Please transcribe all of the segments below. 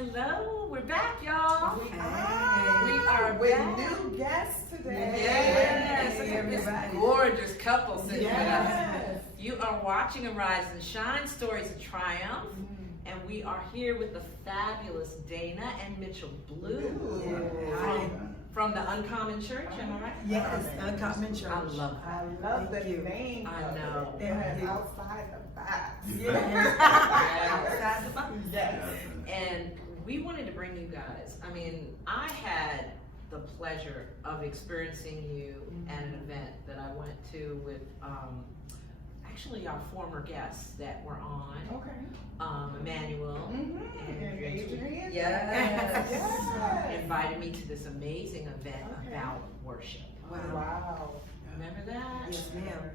Hello, we're back, y'all. We are back. with new guests today. Yes, Hey, everybody. gorgeous couple sitting with us. Yes. You are watching Arise and Shine, Stories of Triumph, and we are here with the fabulous Dana and Mitchel Blue from the Uncommon Church, am I right? Yes, Uncommon Church. I love I that. love the Thank you. name. I of know. it. Thank you. Outside the box. Yes. Outside the box. Yes. And we wanted to bring you guys, I had the pleasure of experiencing you at an event that I went to with actually our former guests that were on, Okay. Emmanuel And Adrian. Yes. Yes. Invited me to this amazing event Okay. about worship. Wow. Remember that? Yes, ma'am.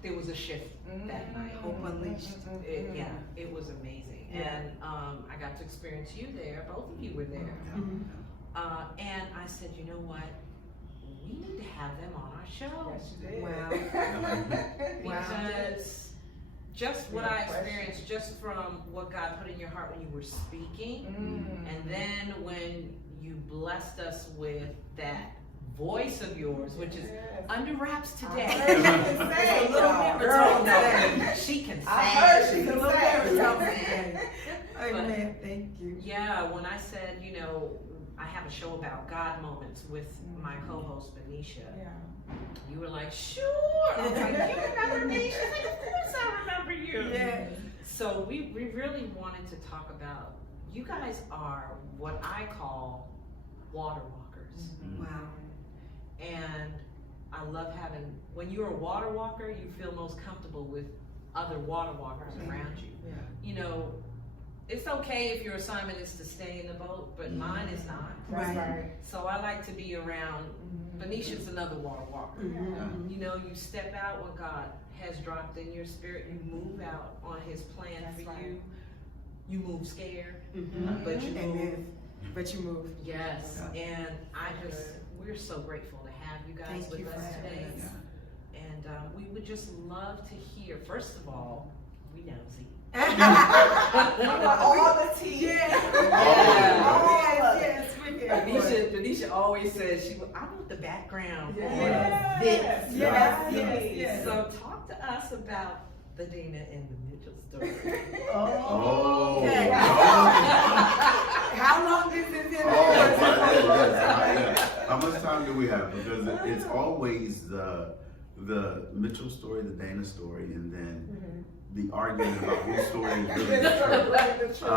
There was a shift that night. Hope Unleashed. It was amazing. Yeah. And I got to experience you there. Both of you were there. And I said, you know what? We need to have them on our show. Yes, you did. Wow. Because just what I experienced, just from what God put in your heart when you were speaking, and then when you blessed us with that voice of yours, which is under wraps today. I heard she can sing, A little y'all. baritone Girl, today. She can sing. I heard she A can little sing. baritone. Amen. Thank you. Yeah, when I said, I have a show about God moments with my co-host Benicia, you were like, sure. I was like, you remember me? She's like, of course I remember you. Yes. So we really wanted to talk about, you guys are what I call water walkers. Wow. And I love when you're a water walker, you feel most comfortable with other water walkers around you. It's okay if your assignment is to stay in the boat, but mine is not. That's right. So I like to be around, Benicia's another water walker. You step out when God has dropped in your spirit, you move out on his plan for you. You move scared, but you move. Amen. But you move. Yes, and we're so grateful to have you guys Thank you with for us having today. us. And we would just love to hear, first of all, we nosy. All the tea. Yes, we can. Benicia always says, I want the background for Yes. this. Yes. So talk to us about the Dana and the Mitchel story. Okay. How long is this in How much time do we have? Because it's always the Mitchell story, the Dana story, and then the argument about whose story is really the truth.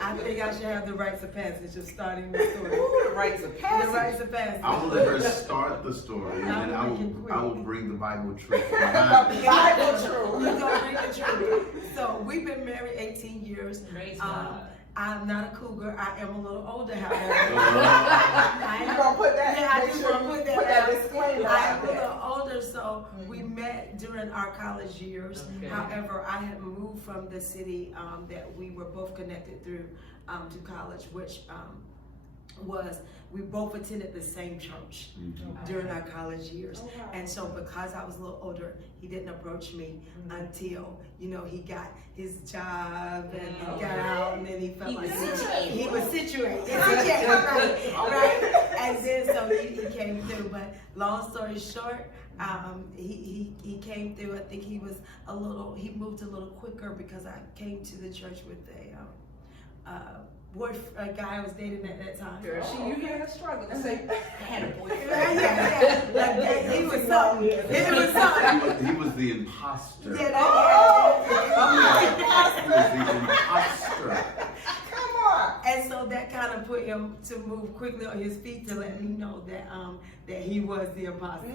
I think I should have the rites of passage of starting the story. The rites of passage. The rites of passage. I will let her start the story, and then I will bring the Bible truth behind The it. Bible truth. You gonna bring the truth. So we've been married 18 years. Praise God. I'm not a cougar. I am a little older, however. You gonna put that? Yeah, I make just sure want to you put that put that out. disclaimer I out am a there. little older, so we met during our college years. Okay. However, I had moved from the city that we were both connected through to college, which we both attended the same church during our college years. Oh, wow. And so because I was a little older, he didn't approach me until, he got his job and he got out and then he felt like he was situated. Right. And then so he came through. But long story short, he came through. I think he moved a little quicker because I came to the church with a guy I was dating at that time. Girl, you hear her struggle to say, I had a boyfriend. Yeah. He was something. It was something. He was the imposter. Yeah, He was the imposter. Come on. And so that kind of put him to move quickly on his feet to let me know that he was the imposter,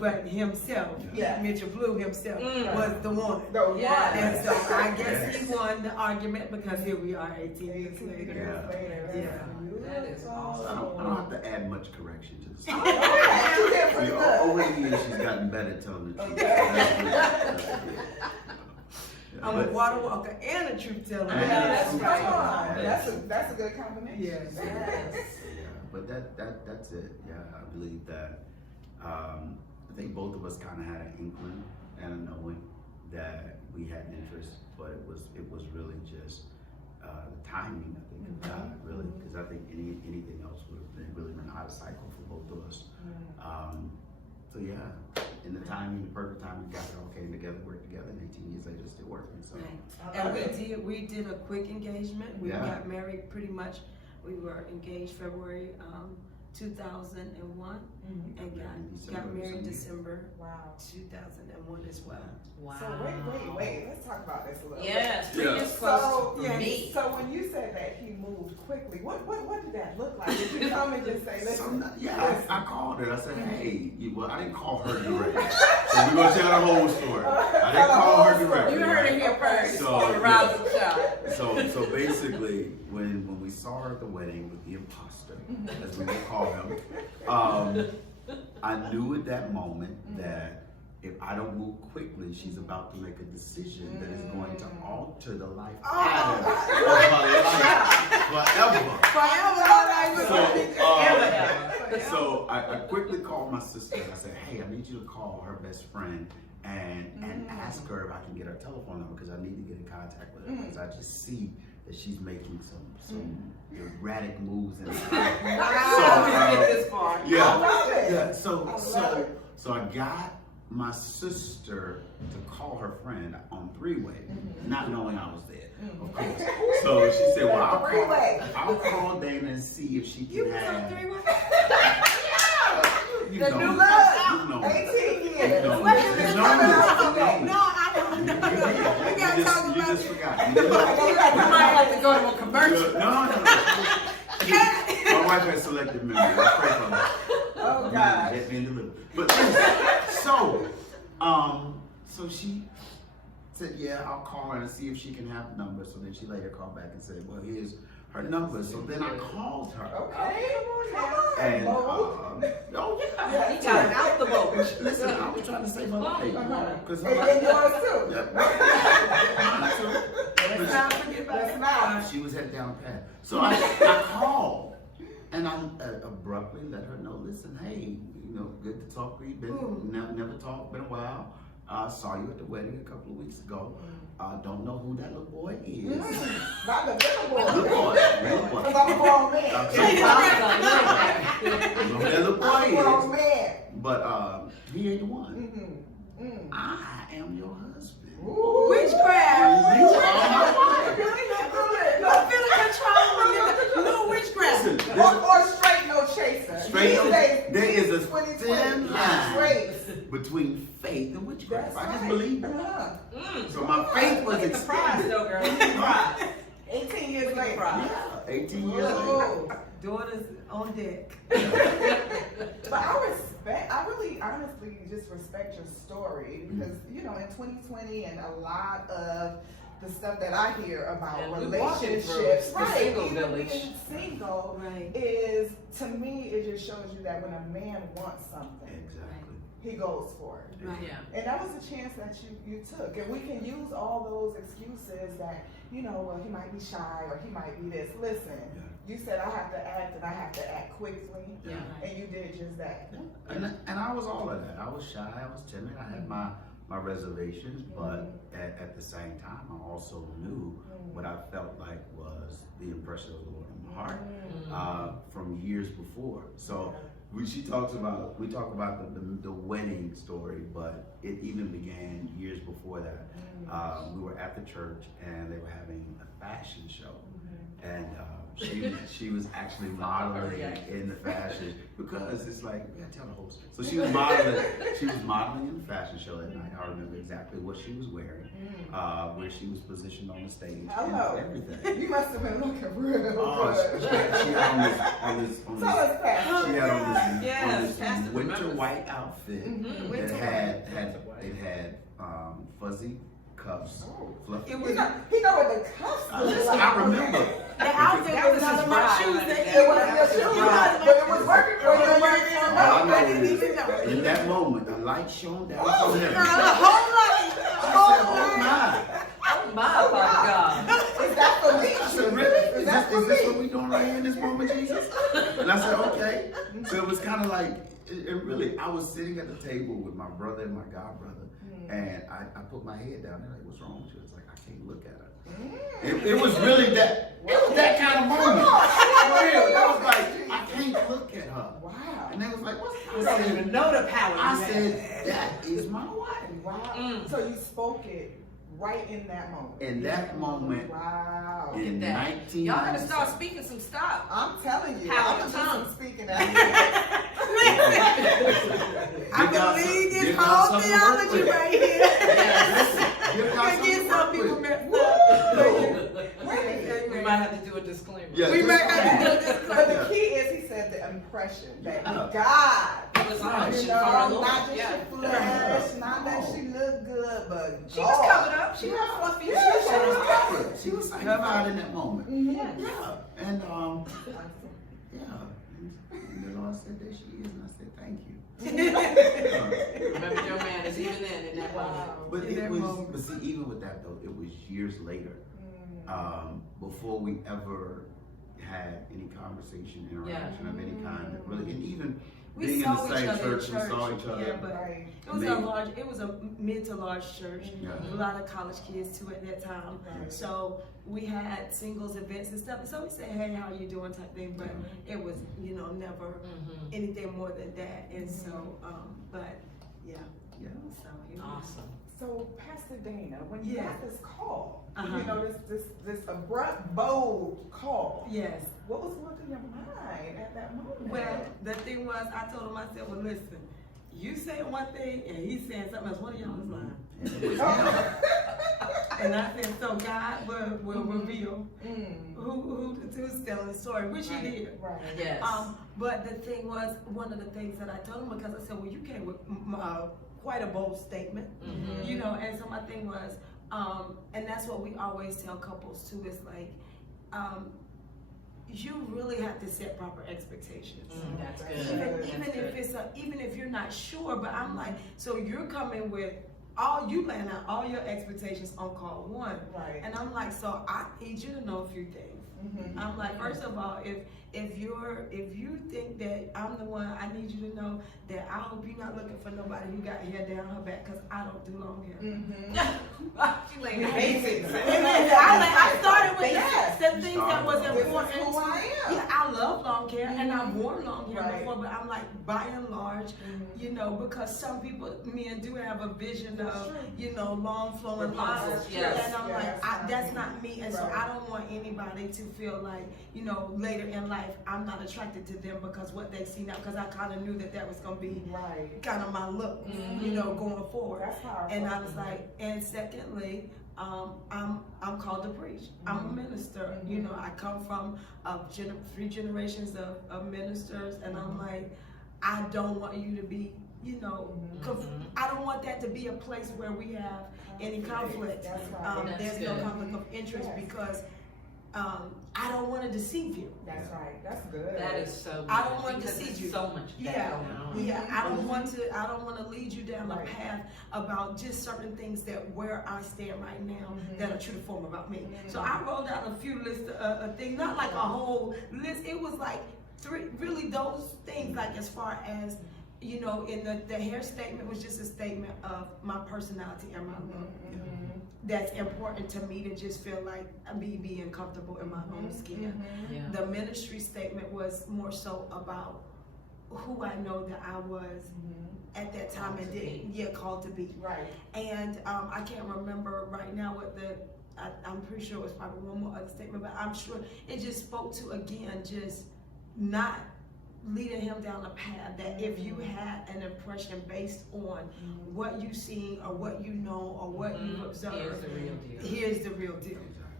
but himself, Mitchel Blue himself, was the one. And so I guess he won the argument because here we are 18 years later. That is awesome. I don't have to add much correction to the story. You did pretty good. Over the years, she's gotten better at telling the truth. I'm a water walker and a truth teller. That's right. Come on. That's a good combination. Yes. But that's it. Yeah, I believe that. I think both of us kind of had an inkling and a knowing that we had interest, but it was really just the timing, I think, of God, really, because I think anything else would have really been out of cycle for both of us. So yeah, in the timing, the perfect time, we got it all came together, worked together, and 18 years later, still working. So. And we did a quick engagement. We Yeah. got married pretty much. We were engaged February 2001 and got married December 2001 as well. Wow. So wait. Let's talk about this a little Yes, bit. previous So, for me. So when you said that he moved quickly, what did that look like? Did you come and just say, listen? I called her. I said, hey, well, I didn't call her directly. So we're going to tell the whole story. I didn't call her directly. You heard it here first. So, Around the shop. So basically, when we saw her at the wedding with the imposter, as we will call him, I knew at that moment that if I don't move quickly, she's about to make a decision that is going to alter the life pattern of her life forever. So I quickly called my sister and I said, hey, I need you to call her best friend and ask her if I can get her telephone number because I need to get in contact with her because I just see that she's making some erratic moves in her life. So I got my sister to call her friend on three-way, not knowing I was there, of course. So she said, well, I'll call Dana and see if she can have... You The know, new you love, know, 18 you years. know, Wait a you minute, know no, this. I don't know. We gotta talk You about just it. forgot. We might have to go to a commercial. No. My wife has selective memory. I pray for her. Oh, God. Get me in the middle. But listen, so she said, yeah, I'll call her and see if she can have the number. So then she later called back and said, well, here's her number. So then I called her. Okay, come on. And, He got out the boat. Listen, I was trying to save her life. Because And yours too. Let's not forget about Let's that. not. She was headed down the path. So I called and I abruptly let her know, listen, hey, good to talk to you. Never talked, been a while. Saw you at the wedding a couple of weeks ago. Don't know who that little boy is. Not the little boy. Little boy. Because I'm a grown man. Don't know who that little I'm a grown boy is. man. But he ain't the one. I am your husband. Ooh. Witchcraft. You are my wife. No feel control. No witchcraft. Listen, Or straight no chaser. Straight no- there is a 2020. thin line. Straight. between faith and witchcraft. That's I just right. believe it. So my faith was Get the prize extended. though, girl. Get the prize. 18 years Get the later. prize. Yeah, 18 years later. Oh. Daughters on deck. But I really honestly just respect your story because, in 2020 and a lot of the stuff that I hear about And we walking relationships, through the single even village. being single, Right. is, to me, it just shows you that when a man wants something, Exactly. he goes for it. Right. Yeah. And that was a chance that you took. And we can use all those excuses that, well, he might be shy or he might be this. Listen, you said I have to act and I have to act quickly. Yeah. And you did just that. And I was all of that. I was shy, I was timid, I had my reservations, but at the same time, I also knew what I felt like was the impression of the Lord in my heart from years before. So we talk about the wedding story, but it even began years before that. We were at the church and they were having a fashion show, and she was actually modeling in the fashion because it's like we gotta tell the whole story. So she was modeling in the fashion show that night. I remember exactly what she was wearing, where she was positioned on the stage, Hello. and everything. You must have been looking real Oh, good. she had on this Tell us, Pastor. she had on this Yes, Pastor winter remembers. white outfit that had fuzzy cuffs. Fluffy. It He was. know what the cuffs look like. I remember. The outfit That was was none his of my bride, shoes. honey. It wasn't your shoes, but it was working for you. All I know I didn't is, even know. in that moment, a light shone down Oh, from Girl, heaven. a whole lot. I said, oh my. Oh my, Father God. Is that for me? I said, really? Is Is that is this what we doing right here in this moment, Jesus? And I said, okay. So it was kind of like, and really, I was sitting at the table with my brother and my god brother, and I put my head down. They're like, what's wrong with you? It's like, I can't look at her. It was really that, it was that kind of moment. For real. I was like, I can't look at her. Wow. And they was like, what's You don't even know the power. I said, that is my wife. Wow. So you spoke it right in that moment. In that moment, wow. in That. 1997. Y'all gotta start speaking some stuff. I'm telling you, Power I'm of gonna do tongue. some speaking out I believe this whole theology right here. I get some people messed up. We might have to do a disclaimer. Yeah, We might have to do this. But the key is, he said the impression that God, It was on. you She know, followed along. not just Yeah. your flesh, not that she looked good, but She was covered up. She was fluffy. Yeah, She was covered. She was sanctified in that moment. Mhm. Yeah. And and the Lord said, there she is. And I said, thank you. Remember your man is even then in that moment. Wow. But In it that was, moment. but see, even with that though, it was years later, before we ever had any conversation, interaction of any kind, really, and even We being in saw the each same other in church, we saw each other. Yeah, but Right. it was a mid to large church. Yeah. A lot of college kids too at that time. Right. So we had singles events and stuff. So we said, hey, how you doing type thing, but it was, never anything more than that. And so, but yeah. Yeah. So it was Awesome. So, Pastor Dana, when you got this call, this abrupt, bold call, Yes. what was going through your mind at that moment? Well, the thing was, I told him, I said, well, listen, you saying one thing and he's saying something else. One of y'all is lying. And I said, so God will reveal who's telling the story, which he did. Right. Yes. But the thing was, one of the things that I told him, because I said, well, you came with quite a bold statement, and so my thing was, and that's what we always tell couples too, is like, you really have to set proper expectations. That's good. Even if you're not sure, but I'm like, so you're coming with you laying out all your expectations on call one. Right. And I'm like, so I need you to know a few things. I'm like, first of all, if you think that I'm the one, I need you to know that I hope you're not looking for nobody who got hair down her back, because I don't do long hair. She like the basics. I started with Yes. the things that was This is important. who I am. Yeah, I love long hair, and I've worn long hair Right. before, but I'm like, by and large, because some men do have a vision of, long flowing Rapunzel, locks. yes. And I'm Yes. like, that's not me, and so Right. I don't want anybody to feel like, later in life, I'm not attracted to them because what they see now, because I kind of knew that was going to be Right. kind of my look, going forward. That's powerful. And I was like, and secondly, I'm called to preach. I'm a minister. I come from 3 generations of ministers, and I'm like, I don't want you to be, I don't want that to be a place where we have any conflict. That's right. There's no conflict of interest because I don't want to deceive you. That's right. That's good. That is so good. I don't want to because deceive there's you. so much that going on. Yeah, I don't want to lead you down a Right. path about just certain things that where I stand right now that are true to form about me. So I wrote out a few lists of things, not like a whole list. It was like 3, really those things, like as far as, in the hair statement was just a statement of my personality and my look. That's important to me, to just feel like me being comfortable in my own skin. Yeah. The ministry statement was more so about who I know that I was at that time and didn't called to be. Right. And I can't remember right now what I'm pretty sure it was probably one more other statement, but I'm sure it just spoke to, again, just not leading him down a path that if you had an impression based on what you've seen or what you know or what you've observed, Here's the real deal. Here's the real deal.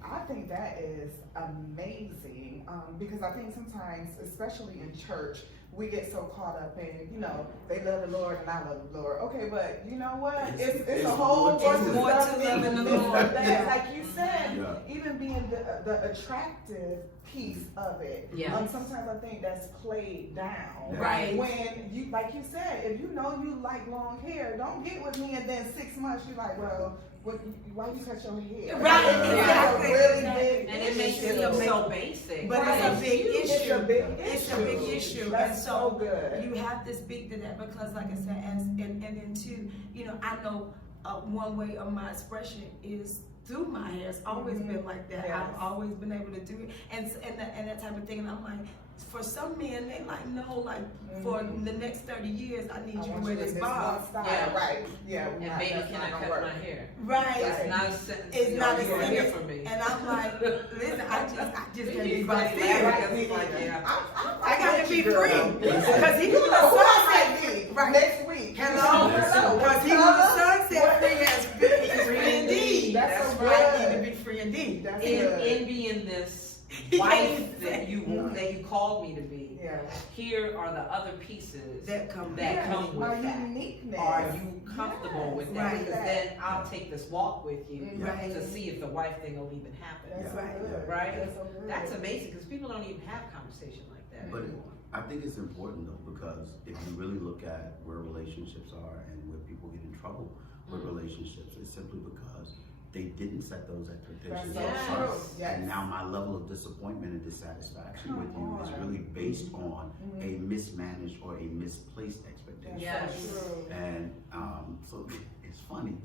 I think that is amazing because I think sometimes, especially in church, we get so caught up in, they love the Lord and I love the Lord. Okay, but you know what? It's a whole more bunch to of more stuff to loving the this, Lord. that. Yeah. Like you said, even being the attractive piece of it. Yeah. Sometimes I think that's played down. Right. When you, like you said, if you know you like long hair, don't get with me and then 6 months you're like, well, why you cut your hair? Right, exactly. Really big And it makes it look so basic. But it's a big issue. It's a big It's a big issue. That's And so good. you have to speak to that because, like I said, and then too, I know one way of my expression is through my hair. It's always been like that. Yes. I've always been able to do it, and that type of thing. And I'm like, for some men, they like, no, like for the next 30 years, I need you to wear this bob. Yeah, right. Yeah. And baby, can I cut my hair? Right. It's not a sentence. It's not a you are here sentence. for me. And I'm like, listen, I just can't be by Like, I gotta be free. Because he was know a who I sunset might be right next week. Hello? Because he was a sunset free as free indeed. That's so I need good. to be free indeed. That's good. In being this wife that you called me to be, Yeah. here are the other pieces That come that Yeah, come with my that. uniqueness. Are you comfortable with that? Right. Because then I'll take this walk with you Right. to see if the wife thing will even happen. That's Right. so good. Right? That's so good. That's amazing because people don't even have conversation like that But anymore. I think it's important though, because if you really look at where relationships are and where people get in trouble with relationships, it's simply because they didn't set those expectations That's up so front. true. Yes. And now my level of disappointment and dissatisfaction with you is really based on a mismanaged or a misplaced expectation. Yes. So true. And so it's funny.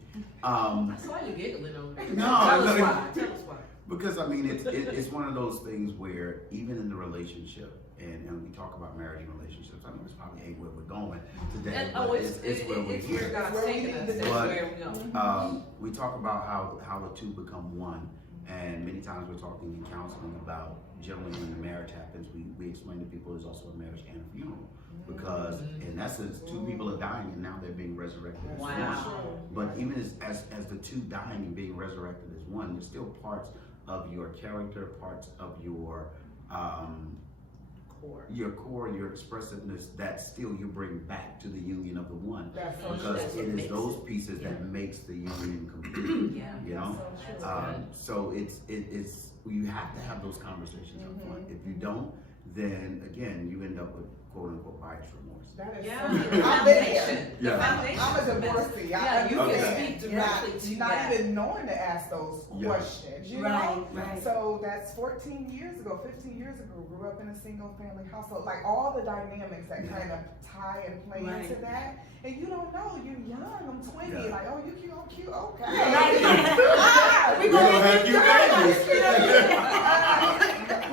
I saw you giggling over there. No, Tell us no. why. Tell us why. Because I mean, it's one of those things where even in the relationship, and we talk about marriage and relationships, I know this probably ain't where we're going today, And, but it's where we're where here. God's taking us. That's But, where we go. We talk about how the two become one, and many times we're talking in counseling about generally when the marriage happens, we explain to people there's also a marriage and a funeral, because in essence, two people are dying and now they're being resurrected as one. Wow. But even as the two dying and being resurrected as one, there's still parts of your character, parts of your core, your expressiveness that still you bring back to the union of the one. That's so Because true. it is those pieces that makes the union complete. Yeah. You know? That's so true. So it's you have to have those conversations up front. If you don't, then again you end up with quote unquote buyer's remorse. That is Yeah, so the true. I've been there. foundation. Yeah. The foundation. I'm a is the best. divorcee. Yeah, you Okay. can speak directly to not that. even knowing to ask those Yeah. questions, you Right, know? right. So that's 14 years ago, 15 years ago, grew up in a single family household. Like all the dynamics that kind of tie and play Right. into that. And you don't know, you're young, I'm 20, Yeah. like, oh, you cute, I'm cute, okay. We We're gonna have cute babies.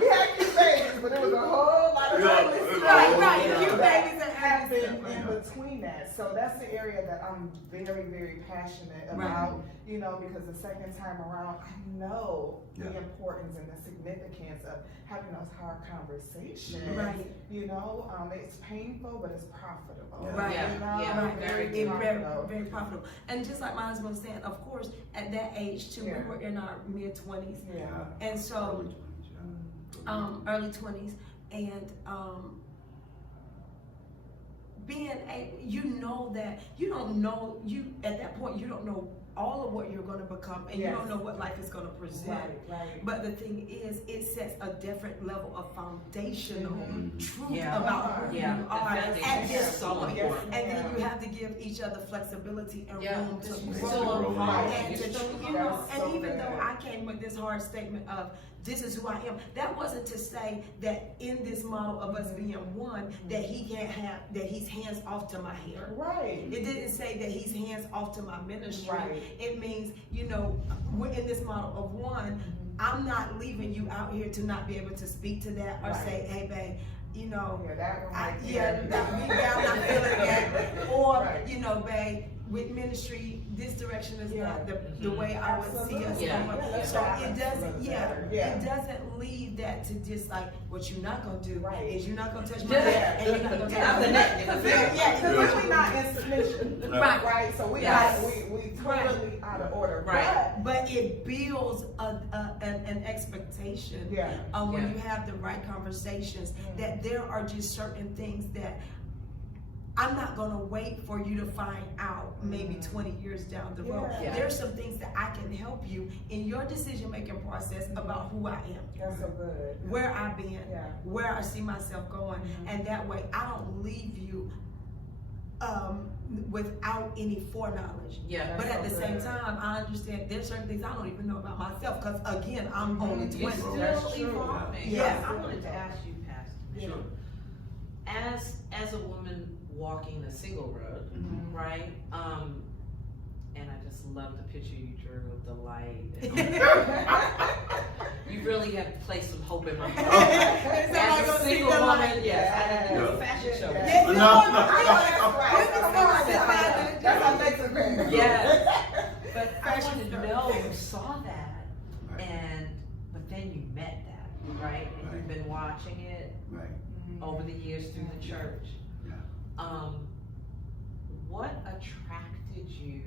We had cute babies, but it was a whole lot of Yeah. ugly stuff Right, cute that babies and happened ugly in stuff. between that. So that's the area that I'm very, very passionate about, you know, because the second time around, I know the importance and the significance of having those hard conversations. Right. You know, it's painful, but it's profitable. Yeah. Right. Yeah, You know? yeah, Right, very very, profitable. very profitable. And just like my husband was saying, of course, at that age too, Yeah. we were in our mid-20s. Yeah. And so, Early 20s, yeah. early 20s, and being a, you know that you don't know, you at that point you don't know all of what you're going to become, and you Yes. don't know what life is going to present. Right. But the thing is, it sets a different level of foundational truth Yeah. about who Yeah, you the are foundation at is this so point. important. And then you have to give each other flexibility and Yeah, room to you're grow. still growing. And You're to, still you know, That's and so even good. though I came with this hard statement of this is who I am, that wasn't to say that in this model of us being one, that he can't have, that he's hands off to my hair. Right. It didn't say that he's hands off to my ministry. Right. It means, you know, we're in this model of one, I'm not leaving you out here to not be able to speak to that or Right. say, hey babe, you know, Yeah, that one right yeah, there. I'm not feeling that. Or, Right. you know, babe, with ministry, this direction is Yeah. not the way I would see us Absolutely. Yeah. going. Yeah, that's So balance it a doesn't, little yeah, better. Yeah. it doesn't leave that to just like, what you're not gonna do Right. is you're not gonna touch my Yeah. hair, and you're not gonna Get touch out my the neck. neck. Yeah, Because yeah. we're not in submission. Right. Right. So we Yes. we totally out of order. Right. But it builds an expectation Yeah. when Yeah. you have the right conversations, that there are just certain things that I'm not going to wait for you to find out maybe 20 years down the road. Yeah. There's some things that I can help you in your decision-making process about who I am, That's so good. where I've been, Yeah. where I see myself going, and that way I don't leave you without any foreknowledge. Yeah. But at the same time, I understand there's certain things I don't even know about myself because again, I'm only 20. You're still evolving. Yeah. I wanted to ask you, Pastor. Sure. As a woman walking the single road, right? And I just love the picture you drew with the light. You really have placed some hope in my heart. As a single woman, yes, I did a fashion show. That's how makes it better. Yes. But I wanted to know, you saw that, but then you met that, right? And you've been watching it over the years through the church. What attracted you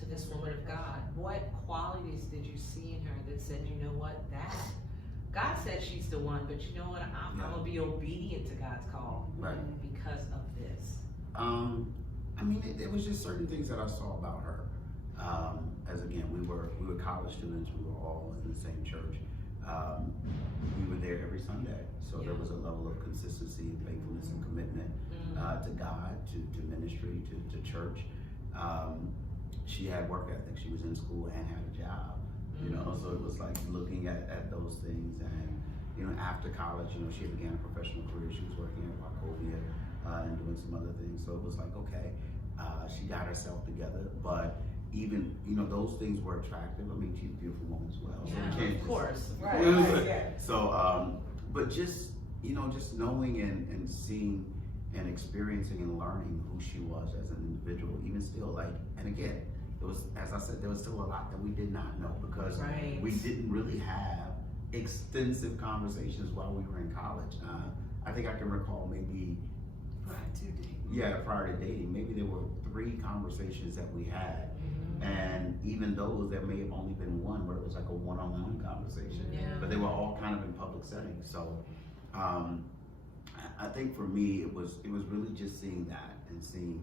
to this woman of God? What qualities did you see in her that said, you know what, God said she's the one, but you know what, I'm gonna be obedient to God's call because of this? I mean, it was just certain things that I saw about her. As again, we were college students. We were all in the same church. We were there every Sunday, so there was a level of consistency, faithfulness, and commitment to God, to ministry, to church. She had work ethic. She was in school and had a job, you know. So it was like looking at those things, and you know, after college, you know, she began a professional career. She was working at Wachovia and doing some other things. So it was like, okay, she got herself together, but even, you know, those things were attractive. I mean, she's a beautiful woman as well. So Of course. So, but just, you know, just knowing and seeing and experiencing and learning who she was as an individual, even still, like, and again, it was, as I said, there was still a lot that we did not know because we didn't really have extensive conversations while we were in college. I think I can recall maybe prior to dating, maybe there were 3 conversations that we had. And even those, there may have only been one where it was like a one-on-one conversation, but they were all kind of in public settings. So I think for me, it was really just seeing that and seeing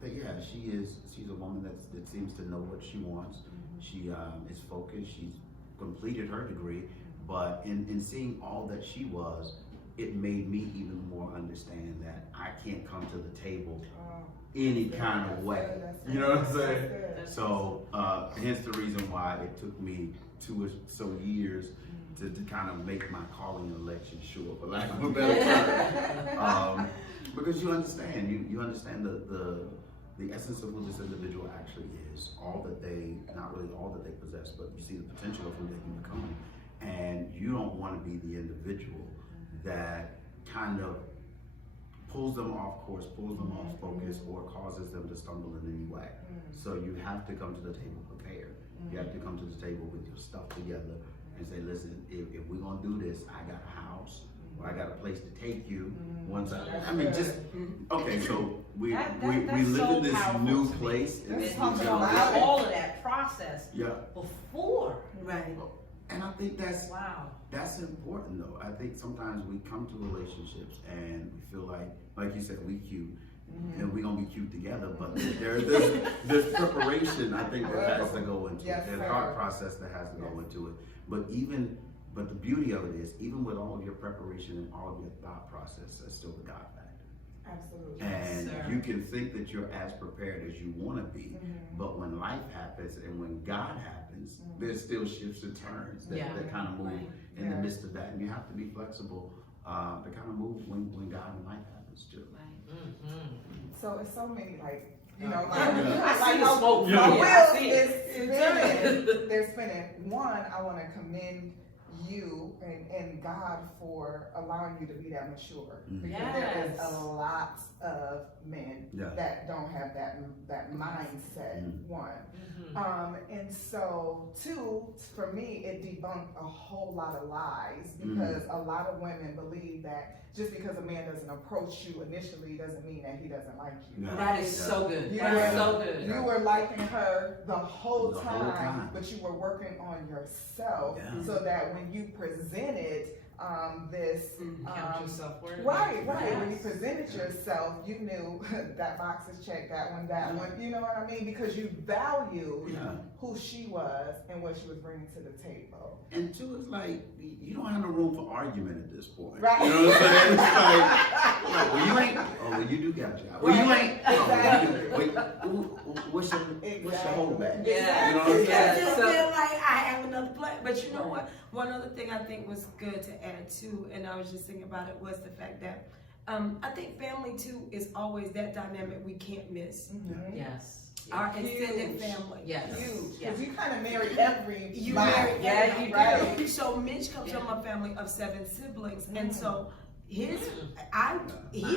that she's a woman that seems to know what she wants. She is focused. She's completed her degree, but in seeing all that she was, it made me even more understand that I can't come to the table any kind of way. You know what I'm saying? So hence the reason why it took me 2 or so years to kind of make my calling and election sure, for lack of a better term. Because you understand, you understand the essence of who this individual actually is. Not really all that they possess, but you see the potential of who they can become. And you don't want to be the individual that kind of pulls them off course, pulls them off focus, or causes them to stumble in any way. So you have to come to the table prepared. You have to come to the table with your stuff together and say, listen, if we're gonna do this, I got a house, or I got a place to take you. Once I mean, just okay. So we live so in this new place. All of that process before. And I think that's important though. I think sometimes we come to relationships and we feel like you said, we cute. And we're gonna be cute together, but there's preparation, I think, that has to go into it. There's thought process that has to go into it. But the beauty of it is, even with all of your preparation and all of your thought process, there's still the God factor. Absolutely. And you can think that you're as prepared as you want to be, but when life happens and when God happens, there's still shifts and turns that kind of move in the midst of that. And you have to be flexible to kind of move when God and life happens too. So it's so many, like, you know, I see the smoke. They're spinning. One, I want to commend you and God for allowing you to be that mature, because there is a lot of men that don't have that mindset. One, and so 2, for me, it debunked a whole lot of lies, because a lot of women believe that just because a man doesn't approach you initially doesn't mean that he doesn't like you. That is so good. You were liking her the whole time, but you were working on yourself so that when you presented, this. Count yourself worthy. Right. Yes. When you presented yourself, you knew that box is checked, that one, you know what I mean? Because you valued who she was and what she was bringing to the table. And two, it's like, you don't have no room for argument at this point. Right. You know what I'm saying? It's like, well, you ain't, oh, well, you do got a job. Well, you ain't, oh, what's your holdback? Yeah. You know what I'm saying? I just feel like I have another plan. But you know what? One other thing I think was good to add too, and I was just thinking about it, was the fact that I think family too is always that dynamic we can't miss. Mm-hmm. Yes. Our extended family. Yes. Huge. Yes. Because you kind of marry every You line. marry, Yeah, you right? do. So Mitch comes from a family of 7 siblings, and so he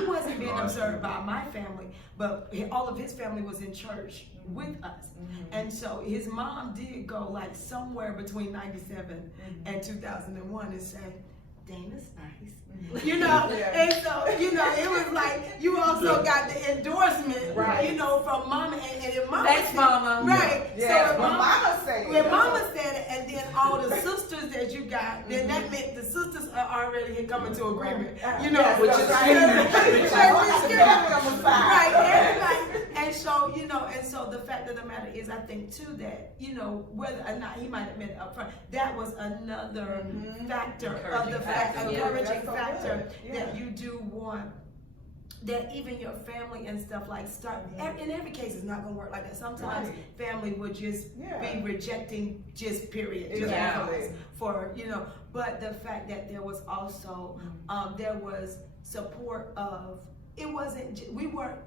wasn't being observed by my family, but all of his family was in church with us. And so his mom did go like somewhere between 97 and 2001 and say, Dana's nice. You know, and so, you know, it was like, you also got the endorsement, you know, from mama, and if mama Thanks, said, mama. right, Yeah, so if mama said it. when mama said it, and then all the sisters that you got, then that meant the sisters are already coming to agreement, you know, Yes, which is right, everybody. And so, you know, and so the fact of the matter is, I think too that, you know, whether or not he might have meant it up front, that was another factor of the fact, encouraging factor that you do want, that even your family and stuff like start, in every case it's not gonna work like that. Sometimes family would just be rejecting just period, just for, you know, but the fact that there was also, there was support of, it wasn't, we were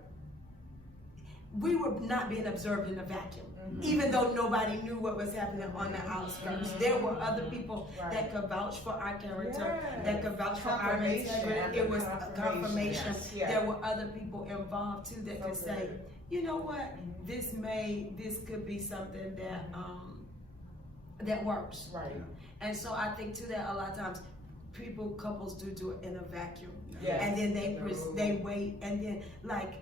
not being observed in a vacuum. Even though nobody knew what was happening on the outskirts, there were other people that could vouch for our character, that could vouch for our integrity. It was a confirmation. There were other people involved too that could say, you know what, this could be something that that works. Right. And so I think too that a lot of times couples do it in a vacuum. Yes. And then they wait, and then like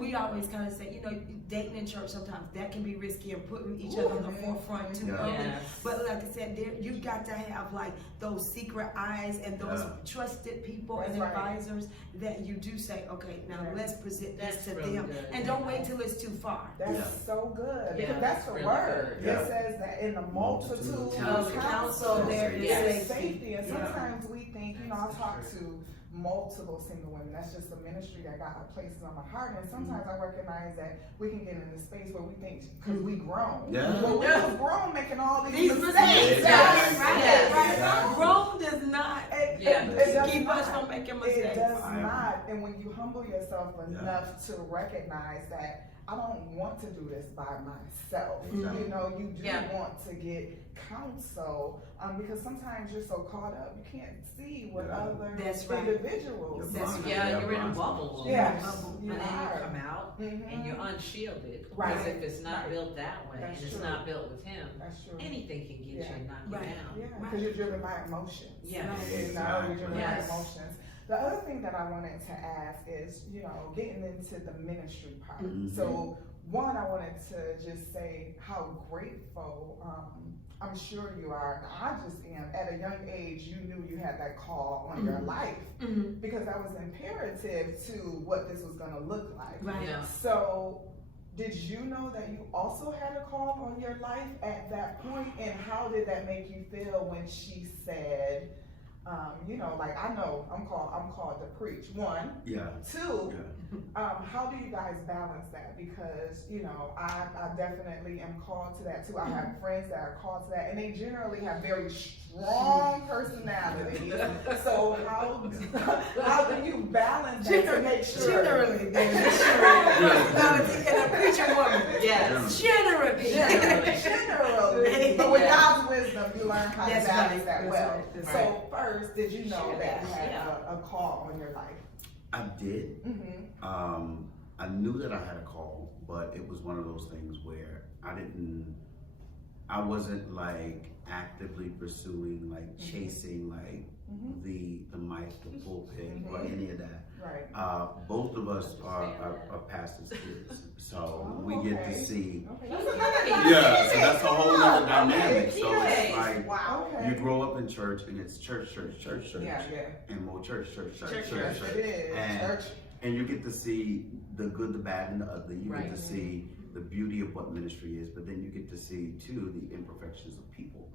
we always kind of say, you know, dating in church sometimes that can be risky and putting each other on the forefront too early. Yes. But like I said, you got to have like those secret eyes and those trusted people and advisors that you do say, okay, now let's present this to them, and don't wait till it's too far. That's so good, Yeah, because that's the really word. good. It says that in the multitude of counsel there is safety. And sometimes we think, you know, I talk to multiple single women. That's just a ministry that God places on my heart. And sometimes I recognize that we can get in a space where we think, because we grown. Well, we was grown making all these mistakes. Right. Grown does not keep us from making mistakes. It does not. And when you humble yourself enough to recognize that I don't want to do this by myself. You know, you do want to get counsel, because sometimes you're so caught up, you can't see what other individuals. You're in a bubble. Yes. And then you come out and you're unshielded. Because if it's not built that way, and it's not built with him, anything can get you and knock you down. Because you're driven by emotions. Yes. You know, you're driven by emotions. The other thing that I wanted to ask is, you know, getting into the ministry part. So one, I wanted to just say how grateful I'm sure you are. I just am. At a young age, you knew you had that call on your life, because that was imperative to what this was going to look like. Right. Yeah. So did you know that you also had a call on your life at that point? And how did that make you feel when she said, you know, like, I know I'm called to preach. One. Two. How do you guys balance that? Because, you know, I definitely am called to that too. I have friends that are called to that, and they generally have very strong personalities. So how do you balance that to make sure? Generally, there's strong personality in a preacher woman. Yes. Generally. But with God's wisdom, you learn how to balance that well. Right. So first, did you know that you had a call on your life? I did. I knew that I had a call, but it was one of those things where I wasn't like actively pursuing, like chasing like the mic, the pulpit, or any of that. Right. Both of us are pastors' kids, so we you get to see. Okay. Yeah, so that's a whole other dynamic. So it's like Wow. you grow up in church and it's church, Yeah. and more church. Church. And you get to see the good, the bad, and the ugly. You Right. get to see the beauty of what ministry is, but then you get to see too the imperfections of people,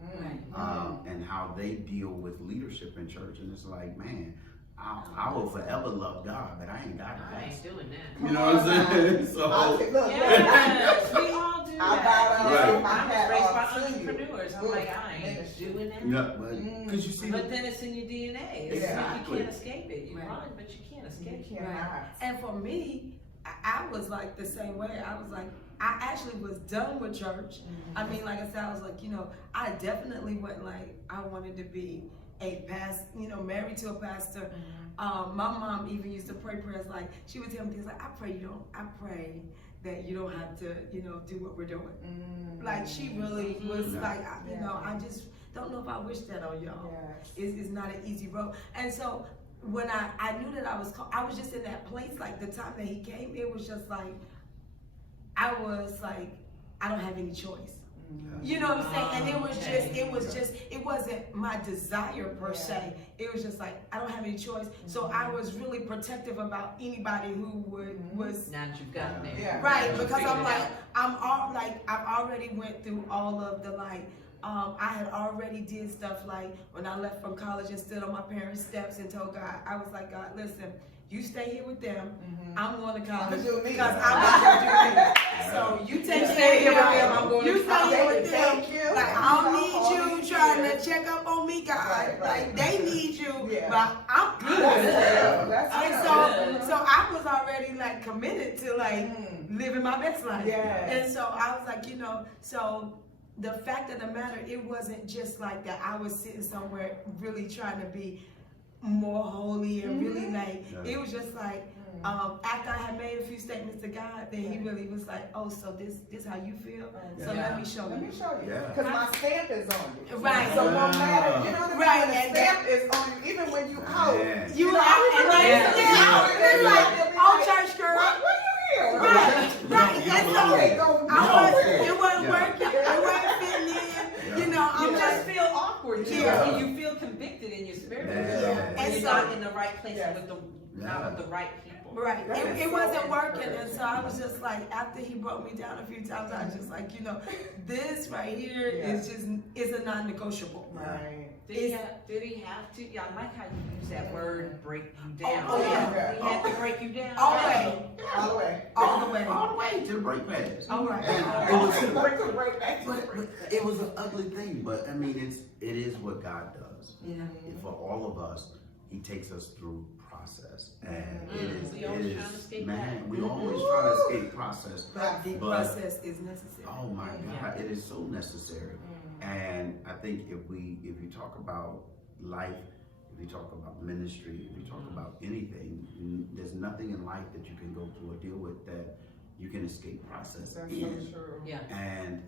and how they deal with leadership in church. And it's like, man, I will forever love God, but I ain't got I it. ain't doing that. You know what I'm saying? So Yes, we all do I that. bow down, I my hat was raised off by to you. entrepreneurs. I'm like, I ain't doing that. yeah, because you see, But then it's in your DNA. It's Exactly. You can't escape it. You run, but you can't escape it. Right. And for me, I was like the same way. I was like, I actually was done with church. I mean, like I said, I was like, I definitely went like, I wanted to be a pastor, married to a pastor. My mom even used to pray prayers like, she would tell me things like, I pray that you don't have to, do what we're doing. Like she really was like, I just don't know if I wish that on y'all. It's not an easy road. And so when I knew that I was called, I was just in that place, like the time that he came, it was just like, I was like, I don't have any choice. You know what I'm saying? And it wasn't my desire per se. It was just like, I don't have any choice. So I was really protective about anybody who was. Now that you've gotten there. Yeah. Right, because I'm like, I've already went through all of the I had already did stuff like when I left from college and stood on my parents' steps and told God, I was like, God, listen, you stay here with them. I'm going to college because I want you to do me. So you stay here with them. I'm going to college. You stay here with them. Like I don't need you trying to check up on me, God. Like they need you, but I'm good. And so I was already like committed to like living my best life. And so I was like, so. The fact of the matter, it wasn't just like that. I was sitting somewhere really trying to be more holy and really like, it was just like, after I had made a few statements to God, then he really was like, oh, so this how you feel? So let me show you. Let me show you. Because my stamp is on you. Right. So no matter, you know what I mean? Right. The stamp is on you, even when you out. You out. It's like, oh, church girl. What you here? Right. And so, it wasn't working. It wasn't fitting in. You just feel awkward. You feel convicted in your spirit. And you're not in the right place with the right people. Right. It wasn't working. And so I was just like, after he brought me down a few times, I was just like, this right here is a non-negotiable. Right. Did he have to? I like how you use that word, break you down. Oh, yeah. He had to break you down. All the way. All the way. All the way. all the way to the break pads. All right. It was an ugly thing, but I mean, it is what God does. And for all of us, He takes us through process, and We always trying to escape that. we always try to escape process. But the process is necessary. Oh my God, it is so necessary. And I think if you talk about life, if you talk about ministry, if you talk about anything, there's nothing in life that you can go through or deal with that you can escape process. That's in. so true. Yeah. And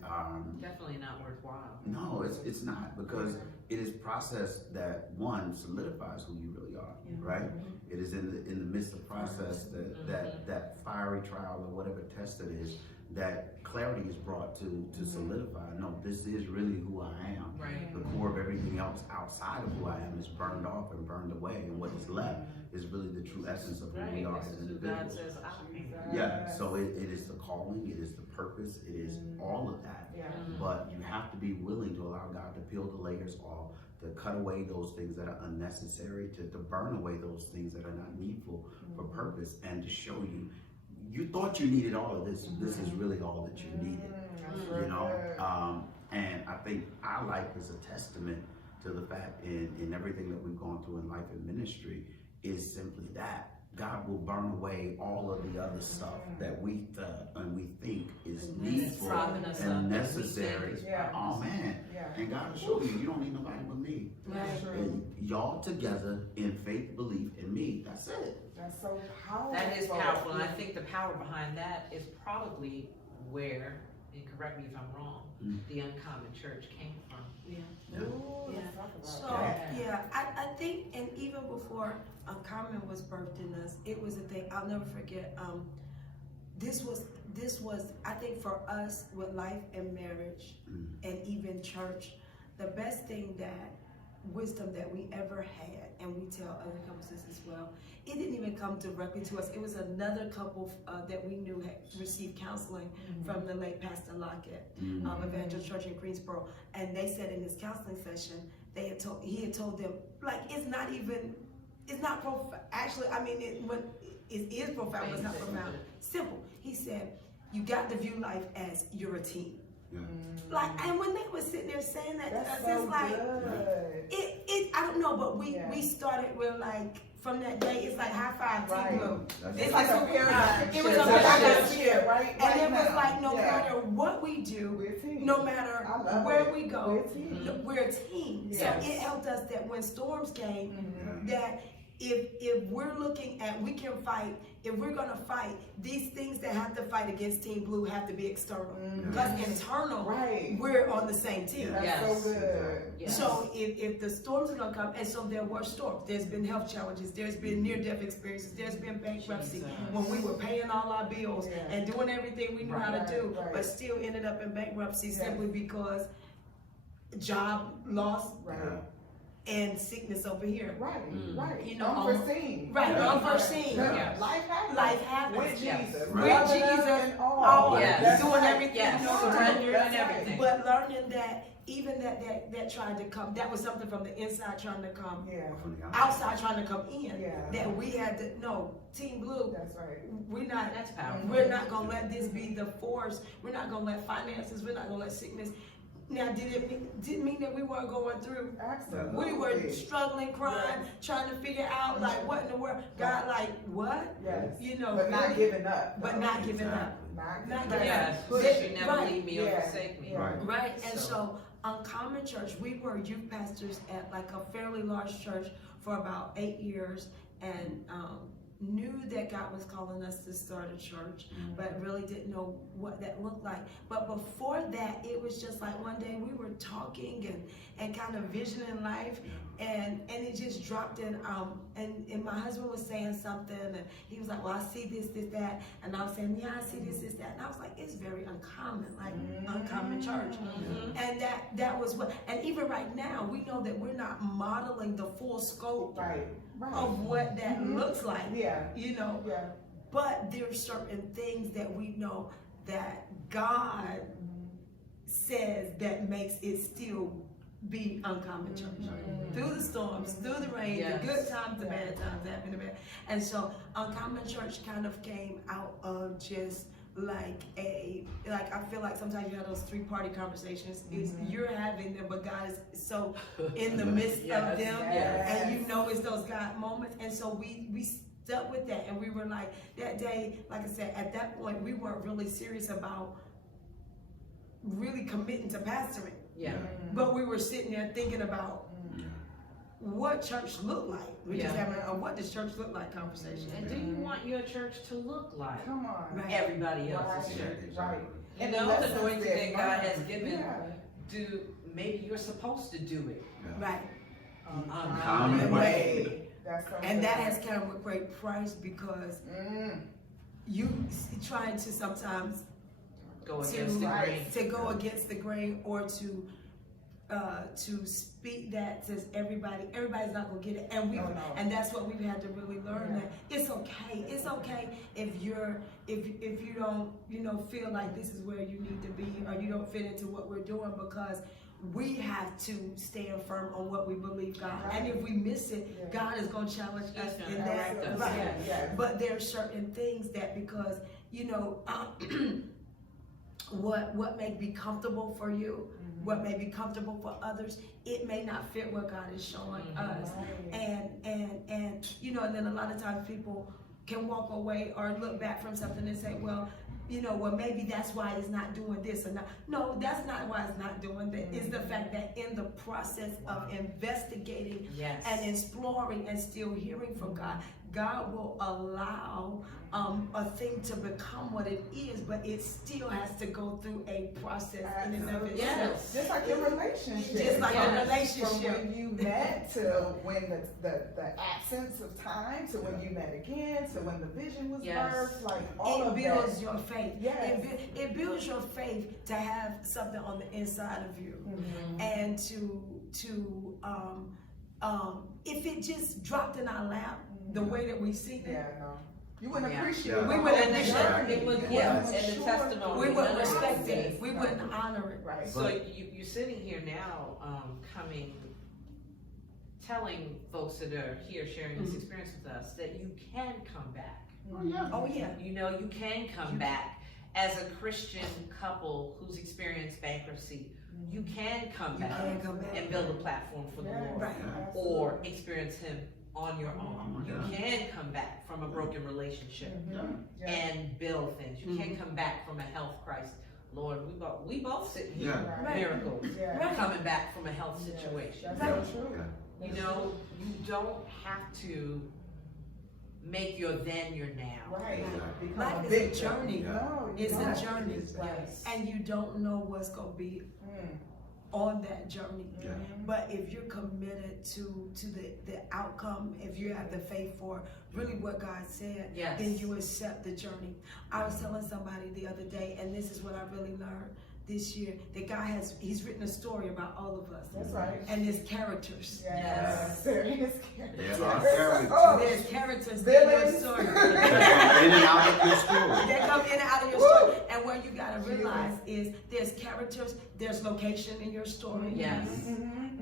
Definitely not worthwhile. no, it's not, because it is process that one solidifies who you really are, right? It is in the midst of process that fiery trial or whatever test it is, that clarity is brought to solidify. No, this is really who I am. Right. The core of everything else outside of who I am is burned off and burned away, and what is left is really the true essence of who we are as This is who God individuals. says I am. Yeah, so it is the calling, it is the purpose, it is all of that. But you have to be willing to allow God to peel the layers off, to cut away those things that are unnecessary, to burn away those things that are not needful for purpose, and to show you, you thought you needed all of this. This is really all that you needed, and I think our life is a testament to the fact in everything that we've gone through in life and ministry is simply that. God will burn away all of the other stuff that we thought and we think is needful and necessary. Oh man. And God will show you don't need nobody but me. And y'all together in faith, belief in me. That's it. That's so powerful. That is powerful, and I think the power behind that is probably where, and correct me if I'm wrong, the Uncommon Church came from. So I think, and even before Uncommon was birthed in us, it was a thing. I'll never forget. This this was, I think for us with life and marriage and even church, the best thing that wisdom that we ever had, and we tell other couples this as well, it didn't even come directly to us. It was another couple that we knew had received counseling from the late Pastor Lockett, Evangel Church in Greensboro, and they said in this counseling session, he had told them, like, it's not profound. Actually, I mean, it is profound, but it's not profound. Simple. He said, you got to view life as you're a team. Yeah. Like, and when they were sitting there saying that to us, so it's like, good. I don't know, but we started with like, from that day, it's like high five, Right. Team Blue. It's This like is a who we paradigm are. It was a shift. paradigm Shift, shift. right And it was now. like, no Yeah. matter what we do, We're a team. no matter I love where it. we go, We're a team. we're a team. Yes. So it helped us that when storms came, that if we're looking at, we can fight, if we're gonna fight, these things that have to fight against Team Blue have to be external. Because internal, Right. we're on the same team. That's Yes. so good. Yes. So if the storms are gonna come, and so there were storms, there's been health challenges, there's been near-death experiences, there's been bankruptcy, Jesus. when we were paying all our bills and doing everything we knew how to Right, do, right. but still ended up in bankruptcy simply because job loss Right. and sickness over here. Right. Right. You know, unforeseen. right, Yeah. unforeseen. Yeah. Life happens. Life happens. With Yes. Jesus. Right. With Loving Jesus, us and all. all, Yes. doing everything, Yes. you know, Surrender That's and right. everything. but learning that even that tried to come, that was something from the inside trying to come Yeah. From the outside trying to come in, Yeah. that we had to, no, Team Blue, That's right. That's powerful. we're not gonna let this be the force, we're not gonna let finances, we're not gonna let sickness. Now, didn't mean that we weren't going through. Absolutely. We were struggling, crying, trying to figure out like what in the world, God, like what? Yes. You know, But not really, giving up. but not giving up. Not Not giving giving up. Yes. But- Push you, never right. leave me or Yeah. forsake me. Right. Right, and So- so Uncommon Church, we were youth pastors at like a fairly large church for about 8 years, and knew that God was calling us to start a church, but really didn't know what that looked like. But before that, it was just like one day we were talking and kind of visioning life, and it just dropped in. And my husband was saying something, and he was like, "Well, I see this, that," and I was saying, "Yeah, I see this, that," and I was like, "It's very uncommon, like Uncommon Church," and that was what. And even right now, we know that we're not modeling the full scope Right. Right. of what that looks like. Yeah. You know, Yeah. but there are certain things that we know that God says that makes it still be Uncommon Church. Through the storms, through the rain, Yes. the good times, the bad times, the bad. And so Uncommon Church kind of came out of just like I feel like sometimes you have those 3-party conversations. It's you're having them, but God is so in the midst of them, and you know it's those God moments. And so we stuck with that, and we were like, that day, like I said, at that point we weren't really serious about really committing to pastoring. Yeah. But we were sitting there thinking about what church looked like. We're just having a what does church look like conversation. And do you want your church to look like Come on. Right. everybody else's church? Right. You And know, the the lessons anointing that God learned. has given, Yeah. maybe you're supposed to do it. Right. Uncommon way. That's so And good. that has come with great price, because you trying to sometimes Go against the grain. to go against the grain, or to speak that to everybody. Everybody's not gonna get it, and and that's what we've had to really learn, that it's okay. It's okay if you don't feel like this is where you need to be, or you don't fit into what we're doing, because we have to stand firm on what we believe God. And if we miss it, God is gonna challenge us He's in gonna that. correct us. Right. Yes. But there are certain things that, because what may be comfortable for you, what may be comfortable for others, it may not fit what God is showing us. And and then a lot of times people can walk away or look back from something and say, well, maybe that's why it's not doing this or not. No, that's not why it's not doing that. It's the fact that in the process of investigating Yes. and exploring and still hearing from God, God will allow a thing to become what it is, but it still has to go through a process in and of itself. Yes. Just like your relationship. Just like a From relationship. when you met to when the absence of time to when you met again to when the vision was birthed, like all of that. It builds your faith. Yes. It builds your faith to have something on the inside of you, and to if it just dropped in our lap the way that we see it. Yeah, no. You wouldn't appreciate Yeah. it. We wouldn't And appreciate it would, You yeah, wouldn't and the testimony. We wouldn't none of respect it. it. We wouldn't honor it. Right. So you're sitting here now, telling folks that are here sharing this experience with us that you can come back. Oh yeah. You know, you can come back as a Christian couple who's experienced bankruptcy. You can come You back can come back. and build a platform for the Lord, Right. or experience Him on your own. Yeah. You can come back from a broken relationship Yeah. and build things. You can come back from a health crisis. Lord, we both sit here, Yeah. Right. miracles, Yeah. coming back from a health situation. That's so true. You know, you don't have to make your then your now. Right. Become Life a is a victim. journey. No, It's you're a not. journey. Right. And you don't know what's gonna be on that journey. Yeah. But if you're committed to the outcome, if you have the faith for really what God said, Yes. then you accept the journey. I was telling somebody the other day, and this is what I really learned this year, that God he's written a story about all of us. That's right. And there's characters. Yes. There is There are characters. There's characters in your Villains. story. In and out of your story. They come in and out of your story. And what you gotta realize is there's characters, there's location in your story. Yes.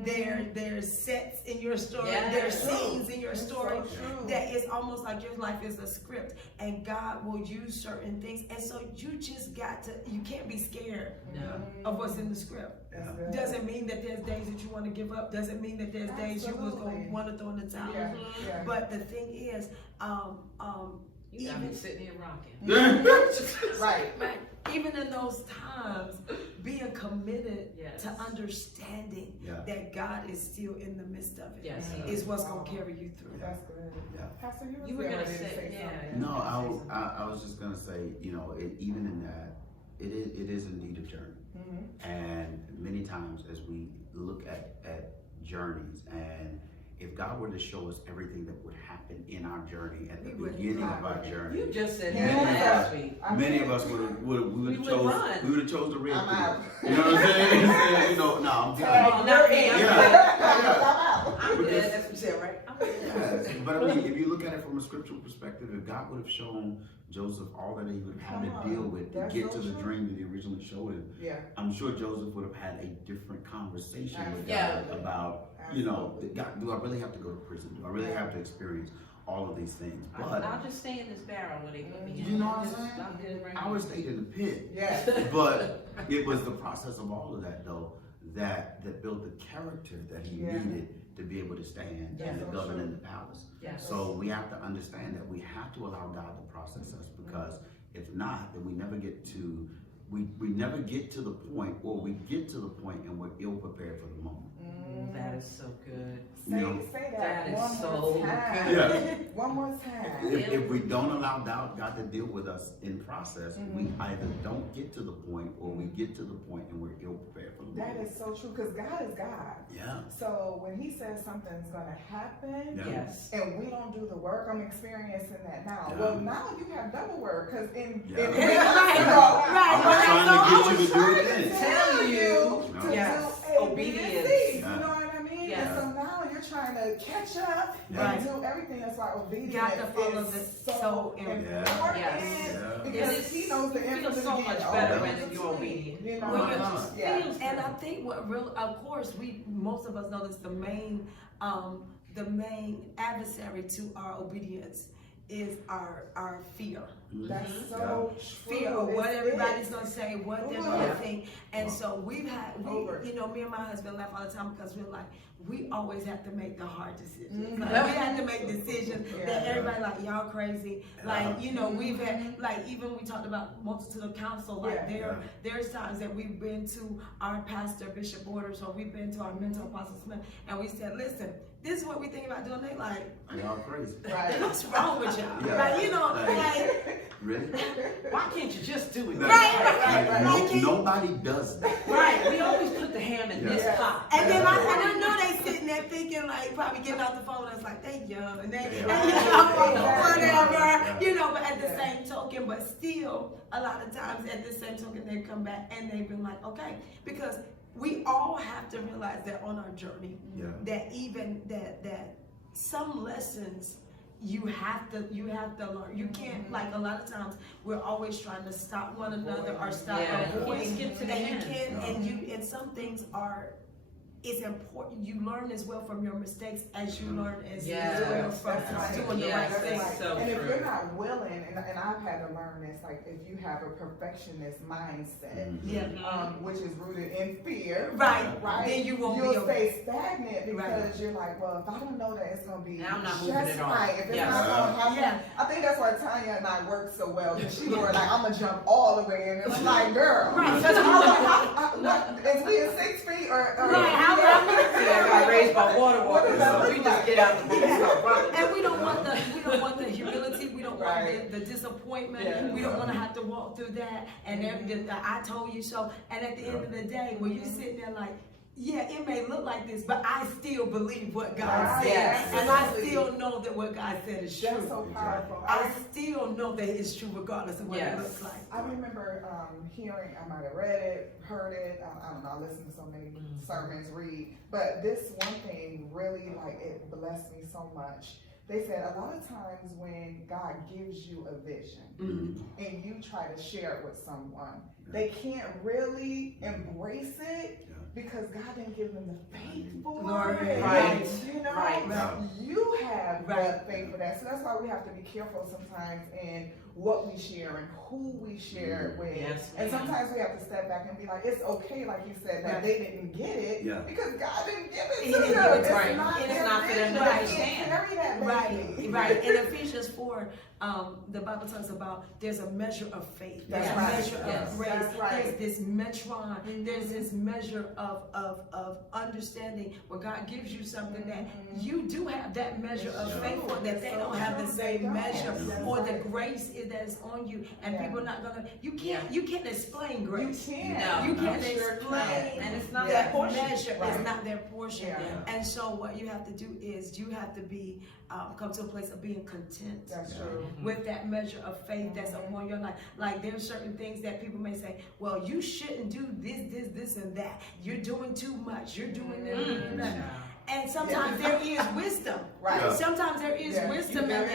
There's sets in your story, Yes. there's scenes in your story. So true. That it's almost like your life is a script, and God will use certain things. And so you just you can't be scared No. of what's in the script. That's good. Doesn't mean that there's days that you want to give up. Doesn't mean that there's days you was Absolutely. gonna want to throw in the towel. Yeah. Yeah. But the thing is, You got me sitting here rocking. Right. right, even in those times, being committed Yes. to understanding Yeah. that God is still in the midst of it Yes, he is is. what's gonna carry you through. That's good. Yeah. Pastor, You were gonna ready to say, yeah. something. No, I was just gonna say, you know, even in that, it is indeed a journey. And many times as we look at journeys, and if God were to show us everything that would happen in our journey at the We would beginning of not. our journey, You just said Yeah. that last week. many of us would We would run. have chose the red I'm pill. out. You know what I'm saying? You know, no, I'm Oh, done. not me. I'm Yeah. good. I'm good. Because- That's what you said, right? I'm good. Yes, but I mean, if you look at it from a scriptural perspective, if God would have shown Joseph all that he would have had Come to deal on, with to that's get so to the true. dream that he originally showed him, Yeah. I'm sure Joseph would have had a different conversation with Yeah. God about, you know, God, do I really have to go to prison? Do I really have to experience all of these things? But I'll just stay in this barrel where they put me in. you know what I'm Just- saying? I'm good right I now. would have stayed in the pit. Yes. But it was the process of all of that, though, that built the character that he Yeah. needed to be able to stand Yeah. and to So govern true. in the palace. Yes. So we have to understand that we have to allow God to process us, because if not, then we never get to the point, or we get to the point and we're ill prepared for the moment. That is so good. Say that That is one so more time. Yeah. One more time. If we don't allow God to deal with us in process, we either don't get to the point, or we get to the point and we're ill prepared for the That moment. is so true, because God is God. Yeah. So when he says something's gonna happen, Yeah. Yes. and we don't do the work, I'm experiencing that now. Yeah. Well, now you have double work, because in Yeah. Right. I was trying to get you to do it then. tell you to Yes. do A, B, and Obedience. C. You Yeah. know what I mean? Yes. And so now you're trying to catch up Right. and do everything. That's why obedience Got to follow is the so so important. Yes. Yeah. Because he knows the You feel answer so to much get better all when the you're obedient. You know, Well, yeah. And I think what real, of course, most of us know this, the main adversary to our obedience is our fear. That's so true. Fear of what everybody's gonna say, what they're gonna think. And so we, you know, me and my husband laugh all the time because we're like, we always have to make the hard decisions. Like, we have to make decisions that everybody like, y'all crazy. Like, you know, we've had, like, even we talked about multitude of counsel, like there's times that we've been to our pastor, Bishop Borders, or we've been to our mentor, Apostle Smith, and we said, listen, this is what we think about doing. They like, y'all crazy. Right. What's wrong with y'all? Right? You know, like, really? Why can't you just do it? Right. Nobody does that. Right. We always put the ham in this pot. And then I know they sitting there thinking, like, probably getting off the phone. It's like, they young and they, you know, whatever, you know. But at the same token, but still, a lot of times at the same token, they come back and they've been like, okay, because we all have to realize that on our journey, that even that some lessons you have to learn. You can't, like, a lot of times we're always trying to stop one another or stop avoiding. Skip to the end. And some things are. It's important you learn as well from your mistakes as you learn as well from doing the right thing. So and if true. you're not willing, and I've had to learn this, like if you have a perfectionist mindset, which is rooted in fear, right? Then you'll stay stagnant because you're like, well, if I don't know that it's gonna be I'm not just right, if it's not gonna happen, I think that's why Tanya and I work so well because she were like, I'm gonna jump all the way in, and I'm like, girl, is we in 6 feet or got raised by water, so we just get out the boat and start running. And we don't want the humility, we don't want the disappointment, we don't want to have to walk through that and everything. I told you so. And at the end of the day, when you're sitting there like, yeah, it may look like this, but I still believe what God said. And I still know that what God said is true. That's so powerful. I still know that it's true regardless of what it looks like. I remember hearing, I might have read it, heard it, I don't know, I listened to so many sermons, read, but this one thing really, like, it blessed me so much. They said a lot of times when God gives you a vision and you try to share it with someone, they can't really embrace it because God didn't give them the faith for it. Right. You know, you have the faith for that. So that's why we have to be careful sometimes in what we share and who we share it with. Yes, and sometimes we have to step back and be like, it's okay, like you said, that they didn't get it because God didn't give it to them. It's not for them to understand. Right. In Ephesians 4, the Bible talks about there's a measure of faith, there's a measure of grace, there's this metron, there's this measure of understanding where God gives you something that you do have that measure of faith for, that they don't have the same measure, or the grace that is on you, and people are not gonna, you can't explain grace. You can't explain, and it's not their portion. Measure, it's not their portion. And so what you have to do is you have to be come to a place of being content with that measure of faith that's upon your life. Like, there's certain things that people may say, well, you shouldn't do this and that. You're doing too much. You're doing this and that. And sometimes there is wisdom. Sometimes there is wisdom in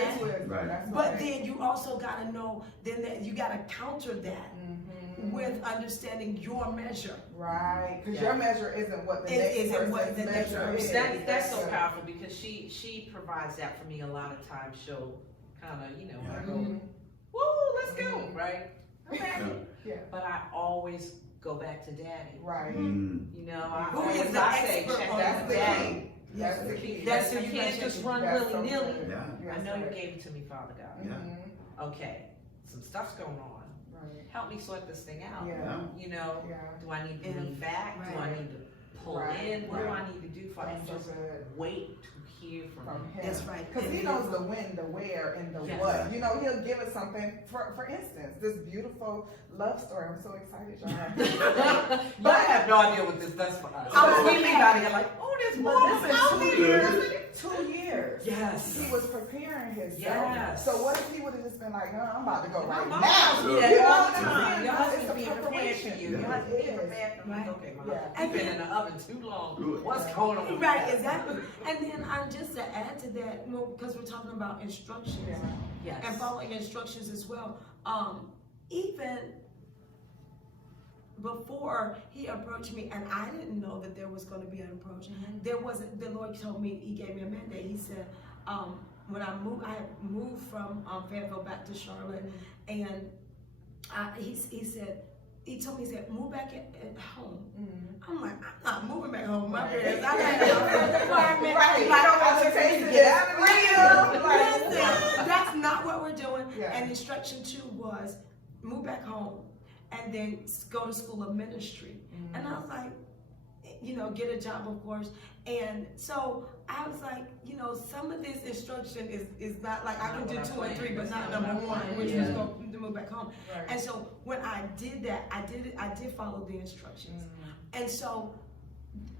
that. But then you also got to know then that you got to counter that with understanding your measure. Right. Because your measure isn't what the next measure is. That's so powerful because she provides that for me a lot of times. She'll kind of, you know, when I go, woo, let's go, right? I'm happy. But I always go back to daddy. Right. You know, who is the expert check on that daddy. That's the key. That's who I you can't just run willy-nilly. I know you gave it to me, Father God. Okay, some stuff's going on. Help me sort this thing out. You know, do I need to lean back? Do I need to pull in? What do I need to do for and just wait to hear from him? That's right. Because he knows the when, the where, and the what. You know, he'll give us something. For instance, this beautiful love story. I'm so excited, y'all. But I have no idea what this does for us. I was thinking about it, like, oh, there's more than 2 years. 2 years. Yes. He was preparing himself. Yes. So what if he would have just been like, no, I'm about to go right now? All the time. Your husband's being prepared for you. Your husband's being prepared for me. Okay, I've been in the oven too long. What's going on? Right, exactly. And then just to add to that, because we're talking about instructions and following instructions as well. Even before he approached me, and I didn't know that there was going to be an approach. There wasn't. The Lord told me, He gave me a mandate. He said, I moved from Fayetteville back to Charlotte, and he told me, he said, move back at home. I'm like, I'm not moving back home. My parents, I got an apartment. Right. Like, I want to face it. That's not what we're doing. Yeah. And instruction 2 was move back home and then go to school of ministry. And I was like, get a job, of course. And so I was like, some of this instruction is not like I can do 2 and 3, but not number 1, which was go to move back home. Right. And so when I did that, I did follow the instructions. And so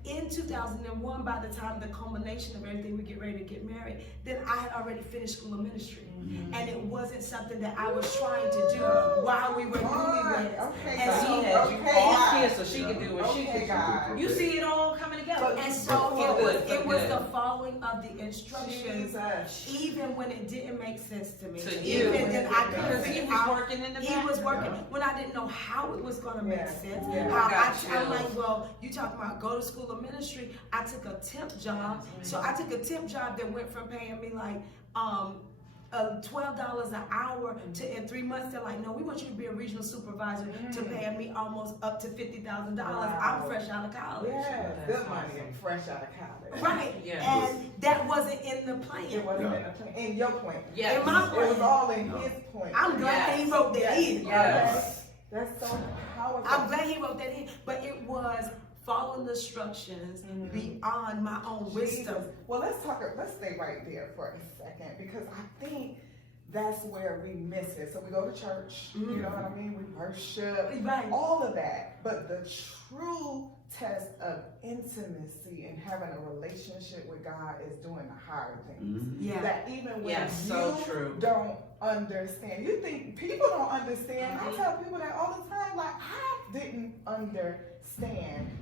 in 2001, by the time the culmination of everything, we get ready to get married, then I had already finished school of ministry. And it wasn't something that I was trying to do while we were newlyweds. Okay, and So so, he had you all here so she could do what she could do. God. You see it all coming together. and so it was the following of the instructions, Jesus. even when it didn't make sense to me. To you. Even then I couldn't Because he see was how working in the he back. was working when I didn't know how it was going to make sense. Yeah. How I got I'm chills. like, well, you talking about go to school of ministry. I took a temp job. So I took a temp job that went from paying me like $12 an hour to in 3 months they're like, no, we want you to be a regional supervisor to paying me almost up to $50,000. Wow. I'm fresh out of college. Yeah, good money and fresh out of college. Right. Yeah. And that wasn't in the plan. It wasn't in the plan. In your plan. Yeah. In my It was plan. all in his plan. I'm glad he wrote that in. Yes. That's so powerful. I'm glad he wrote that in. But it was following the instructions beyond my own wisdom. Jesus. Well, let's stay right there for a second, because I think that's where we miss it. So we go to church, you know what I mean? We worship, Right. all of that. But the true test of intimacy and having a relationship with God is doing the hard things. Yeah. That even when Yes, you so true. don't understand, you think people don't understand. I tell people that all the time, like, I didn't understand.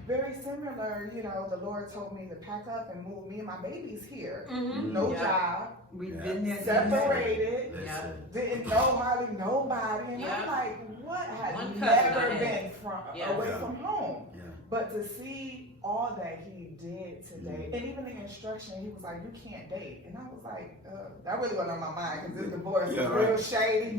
Very similar, the Lord told me to pack up and move me and my babies here. No job, We've been there. separated, Yeah. didn't know hardly nobody. And Yeah. I'm like, what? I One had cousin never I had. been away Yeah. from home. Yeah. But to see all that he did today, and even the instruction, he was like, you can't date. And I was like, that really wasn't on my mind, because this divorce is real shady.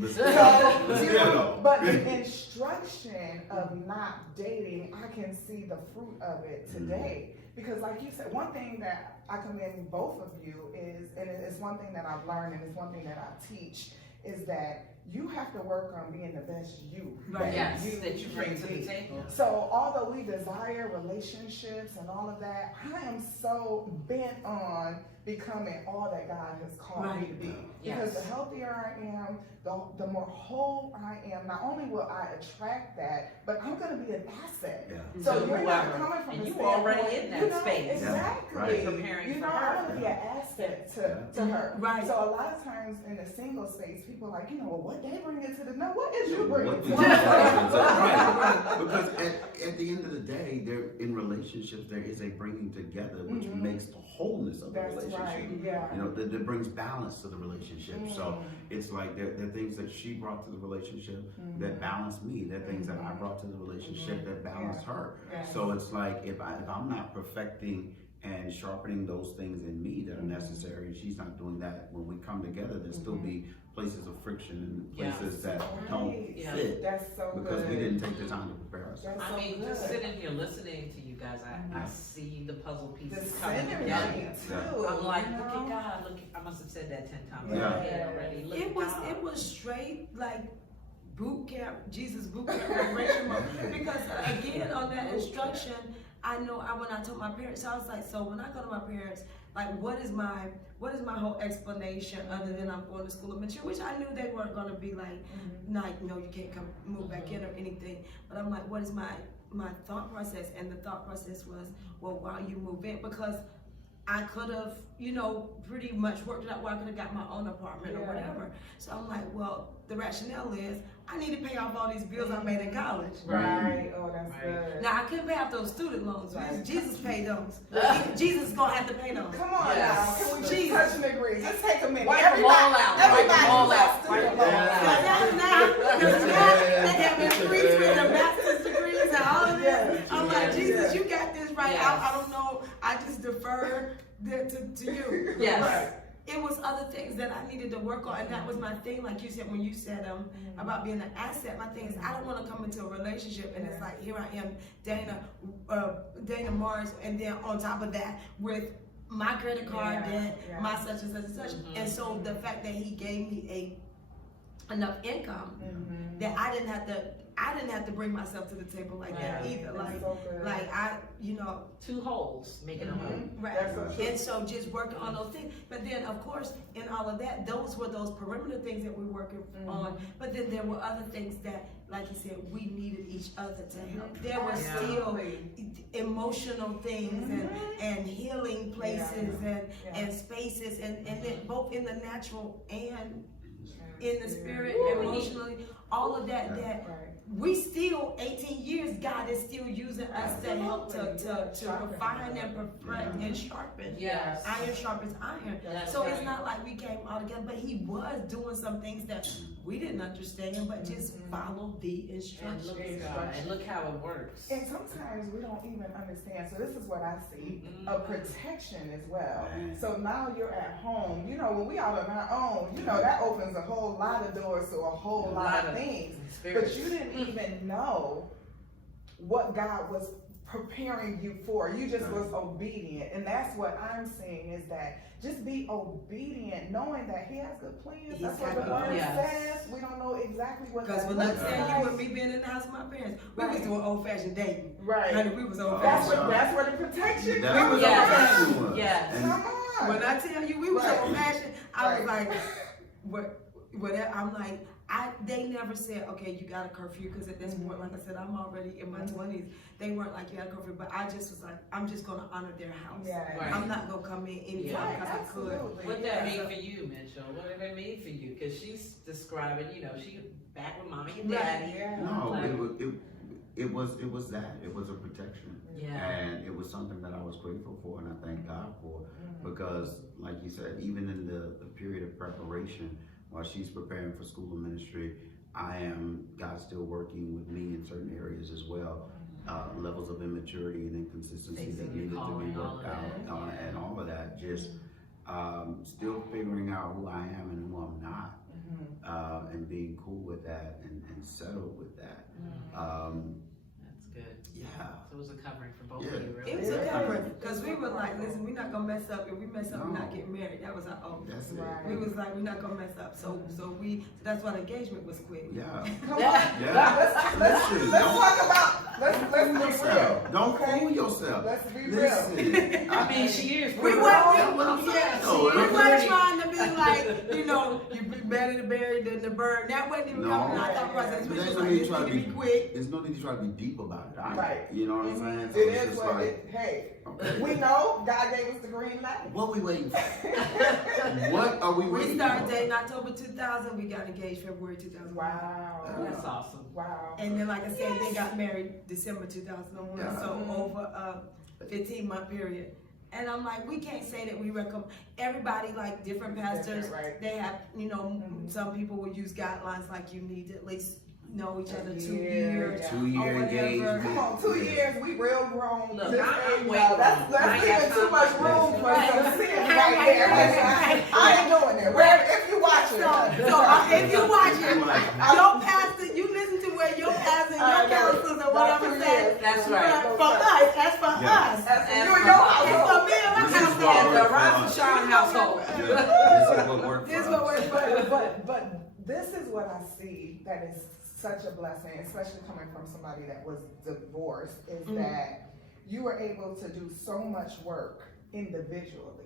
But the instruction of not dating, I can see the fruit of it today. Because like you said, one thing that I commend both of you is, and it's one thing that I've learned, and it's one thing that I teach, is that you have to work on being the best you. Right. Yes, that you bring can to the be. table. So although we desire relationships and all of that, I am so bent on becoming all that God has called me to be. Because Yes. the healthier I am, the more whole I am. Not only will I attract that, but I'm going to be an asset. Yeah. So To you're not whoever. coming from And a you already standpoint, in that space. Exactly. Right. Preparing You for know, her. I want to be an asset to her. Right. So a lot of times in the single space, people are like, well, what they bring into the, no, what is you What bringing did to you the Right. Because at the end of the day, there in relationships there is a bringing together, which makes the wholeness of the That's relationship. right, yeah. That brings balance to the relationship. So it's like there are things that she brought to the relationship that balance me. There are things that I brought to the relationship that balance her. Yes. So it's like if I'm not perfecting and sharpening those things in me that are necessary, and she's not doing that, when we come together, there'll still be places of friction and places that don't Yeah. fit That's so because good. we didn't take the time to prepare ourselves. That's I so mean, good. just sitting here listening to you guys, I see the puzzle The pieces coming synergy together. too. I'm like, you look know? at God, look at, I must have said that 10 times Yeah. in my head already. Look at God. It was straight like boot camp, Jesus boot camp preparation mode. Because again, on that instruction, I know when I told my parents, I was like, so when I go to my parents, like what is my whole explanation other than I'm going to school of mature, which I knew they weren't gonna be like, no, you can't come move back in or anything. But I'm like, what is my thought process? And the thought process was, well, while you move in, because I could have, pretty much worked it out where I could have got my own apartment or whatever. So I'm like, well, the rationale is I need to pay off all these bills I made in college. Right. Oh, that's Right. good. Now I couldn't pay off those student loans. Right. Jesus paid those. Jesus is gonna have to pay those. Come on Yes. now. Can we just Jesus. touch and agree? Just take a minute. Wipe them all out. Wipe them all out. Wipe them all out. Because now they have been preached with their master's degrees and all of this. I'm like, Jesus, you got this right. Yes. I don't know. I just defer to you. Yes. it was other things that I needed to work on, and that was my thing. Like you said, when you said about being an asset, my thing is I don't want to come into a relationship and it's like, here I am, Dana Mars, and then on top of that with my credit card debt, my such and such and such. And so the fact that he gave me enough income that I didn't have to bring myself to the table like that either. Like I, you know, 2 holes making a hole. Right. And so just working on those things. But then of course in all of that, those were those perimeter things that we were working on. But then there were other things that, like you said, we needed each other to help. There were still emotional things and healing places and spaces and then both in the natural and in the spirit, emotionally, all of that we still, 18 years, God is still using us to help to refine and perfect and sharpen. Yes. Iron sharpens iron. So it's not like we came all together, but he was doing some things that we didn't understand, but just follow the instructions. And look how it works. And sometimes we don't even understand. So this is what I see, a protection as well. So now you're at home. You know, when we out on our own, you know, that opens a whole lot of doors to a whole lot of things. But you didn't even know what God was preparing you for. You just was obedient. And that's what I'm saying is that just be obedient, knowing that he has good plans. That's what the word says. We don't know exactly what that looks like. Because when I tell you, with me being in the house of my parents, we was doing old-fashioned dating. Right. Honey, we was old-fashioned. That's where the protection That comes was from. Yes. Come on. When I tell you we was old-fashioned, I was like, whatever. I'm like, they never said, okay, you got a curfew, because at this point, like I said, I'm already in my 20s. They weren't like, you got a curfew, but I just was like, I'm just going to honor their house. I'm not going to come in anytime because I could. What that mean for you, Mitchell? What did it mean for you? Because she's describing, you know, she back with mommy and daddy. No, it was that. It was a protection. And it was something that I was grateful for, and I thank God for, because like you said, even in the period of preparation, while she's preparing for school of ministry, God's still working with me in certain areas as well. Levels of immaturity and inconsistency that needed to be worked out, and all of that. Just still figuring out who I am and who I'm not, and being cool with that and settled with that. That's good. Yeah. So it was a covering for both of you, really. It was a covering, because we were like, listen, we're not gonna mess up. If we mess up, we're not getting married. That was our own. That's it. We was like, we're not gonna mess up. So that's why the engagement was quick. Yeah. Come on. Yeah. Let's talk about. Let's be real. Don't fool yourself. Let's be real. Listen. I mean, she is. We weren't trying to be like, you know, you be better to bury than to burn. That wasn't even coming out of our process. We just like, this need to be quick. There's no need to try to be deep about it. Right. You know what I'm saying? So It it's is just what like, hey, we know God gave us the green light. what we waiting for? What are we waiting We started for? dating October 2000. We got engaged February 2001. Wow. That's awesome. Wow. And then, like I said, they got married December 2001. Yeah. So over a 15-month period. And I'm like, we can't say that we recommend. Everybody, like different pastors, Right. they have, you know, some people will use guidelines like you need to at least know each other 2 years. 2 year or whatever. engagement. Come on, 2 years, we real grown. Look, This I'm age way now. grown. That's leaving too much room for Right. some sin right there. I ain't doing it. If you watch it. So if you watch it, Like, your pastor, you listen to where your pastor and your counselors or whatever said. That's right. For us, that's for us. That's And you and for your us. It's for me and my This is household. what And the works for Ron us. Sean household. Yeah, this is what works This for what us. works for But this is what I see that is such a blessing, especially coming from somebody that was divorced, is that you were able to do so much work individually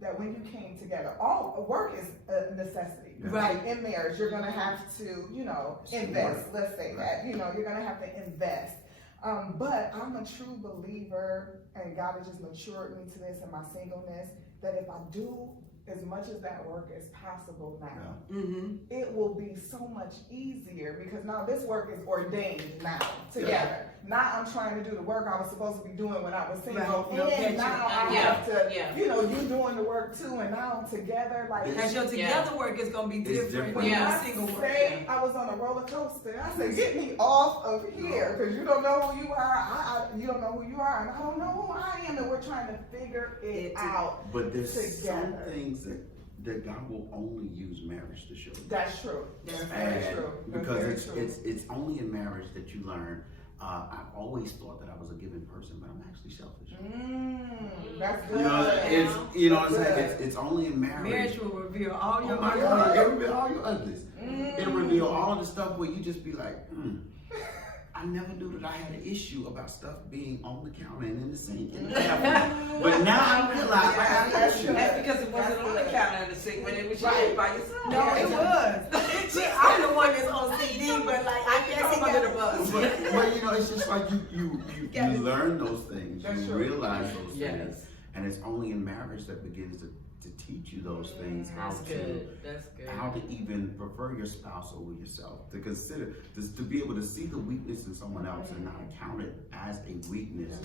that when you came together, all work is a necessity. Yeah. Right. In marriage, you're gonna have to, you know, invest. Let's say that. You know, you're gonna have to invest. But I'm a true believer, and God has just matured me to this in my singleness, that if I do as much as that work as possible now, it will be so much easier, because now this work is ordained now together. Now I'm trying to do the work I was supposed to be doing when I was single, Right. and now I have to, Yeah. you know, you doing the work too, and now together, like. Because your together work is going to be It's different different. than Yeah. your single work. Say I was on a roller coaster. I said, "Get me off of here, because you don't know who you are. You don't know who you are, and I don't know who I am, and we're trying to figure it out." But there's some Together. things that God will only use marriage to show you. That's true. That's very true. Because it's only in marriage that you learn. I've always thought that I was a giving person, but I'm actually selfish. That's good. You know what I'm saying? It's only in marriage. Marriage will reveal all your It'll reveal all your uglies. It'll reveal all the stuff where you just be like, I never knew that I had an issue about stuff being on the counter and in the sink and the bathroom. But now I realize I have an issue. That's because it wasn't on the counter and the sink, but it was you by yourself. No, it was. I'm the one that's on CD, but like I can't see under the bus. But you know, it's just like you learn those things, you realize those things, and it's only in marriage that begins to teach you those things, how to even prefer your spouse over yourself, to consider, to be able to see the weakness in someone else and not count it as a weakness,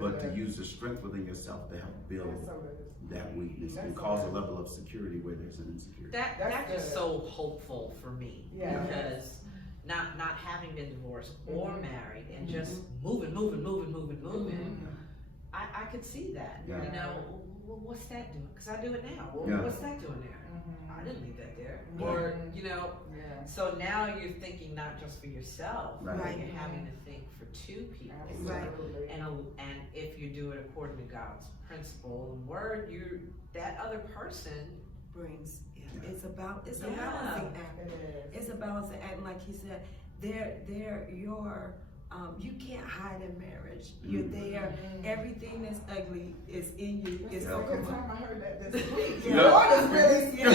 but to use the strength within yourself to help build that weakness and cause a level of security where there's an insecurity. That's just so hopeful for me, because not having been divorced or married and just moving, I could see that. You know, well, what's that doing? Because I do it now. Well, what's that doing there? I didn't leave that there. Or, you know, so now you're thinking not just for yourself, but you're having to think for two people. And if you do it according to God's principle and word, that other person brings. It's a balancing act. It's a balancing act, like he said. They're your. You can't hide in marriage. You're there. Everything that's ugly is in you. It's every time I heard that this week. The Lord is really speaking.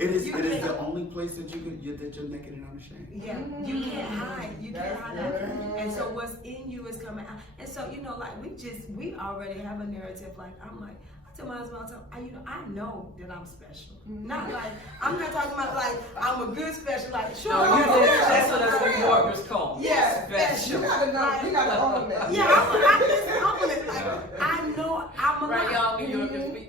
It is the only place that you're naked and unashamed. Yeah, you can't hide. You can't hide that. And so what's in you is coming out. And so like we already have a narrative. Like I tell my husband all the time, I know that I'm special. Not like, I'm not talking about like, I'm a good special, like, sure. No, that's what us New Yorkers call. Yeah, special. You gotta know, you gotta own that. Yeah, I'm like, I know I'm a lot. Right, y'all New Yorkers,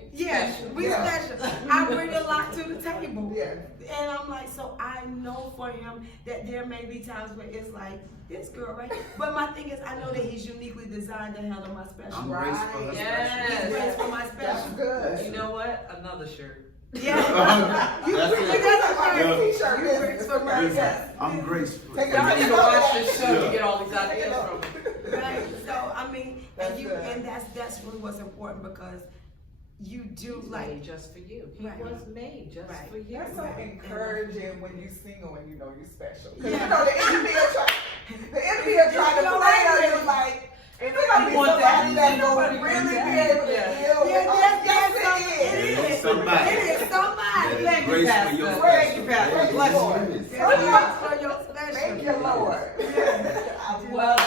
we special. I bring a lot to the table. Yeah. And I'm like, so I know for him that there may be times where it's like, this girl, right? But my thing is, I know that he's uniquely designed to handle my special. I'm graceful. He's graceful for my special. That's good. You know what? Another shirt. Yeah. I'm graceful. Y'all need to watch this show to get all these ideas from me. Right. So I mean, and that's really what's important, because you do made just for you. He was made just for you. That's so encouraging when you're single and you know you're special. Because you know the enemy will try to play on you like, it's gonna be somebody that's gonna really be able to deal with. Yes, it is. Somebody. It is somebody. Thank you, Pastor. Thank you, Pastor. Bless you. For your special. Thank you, Lord. Well, I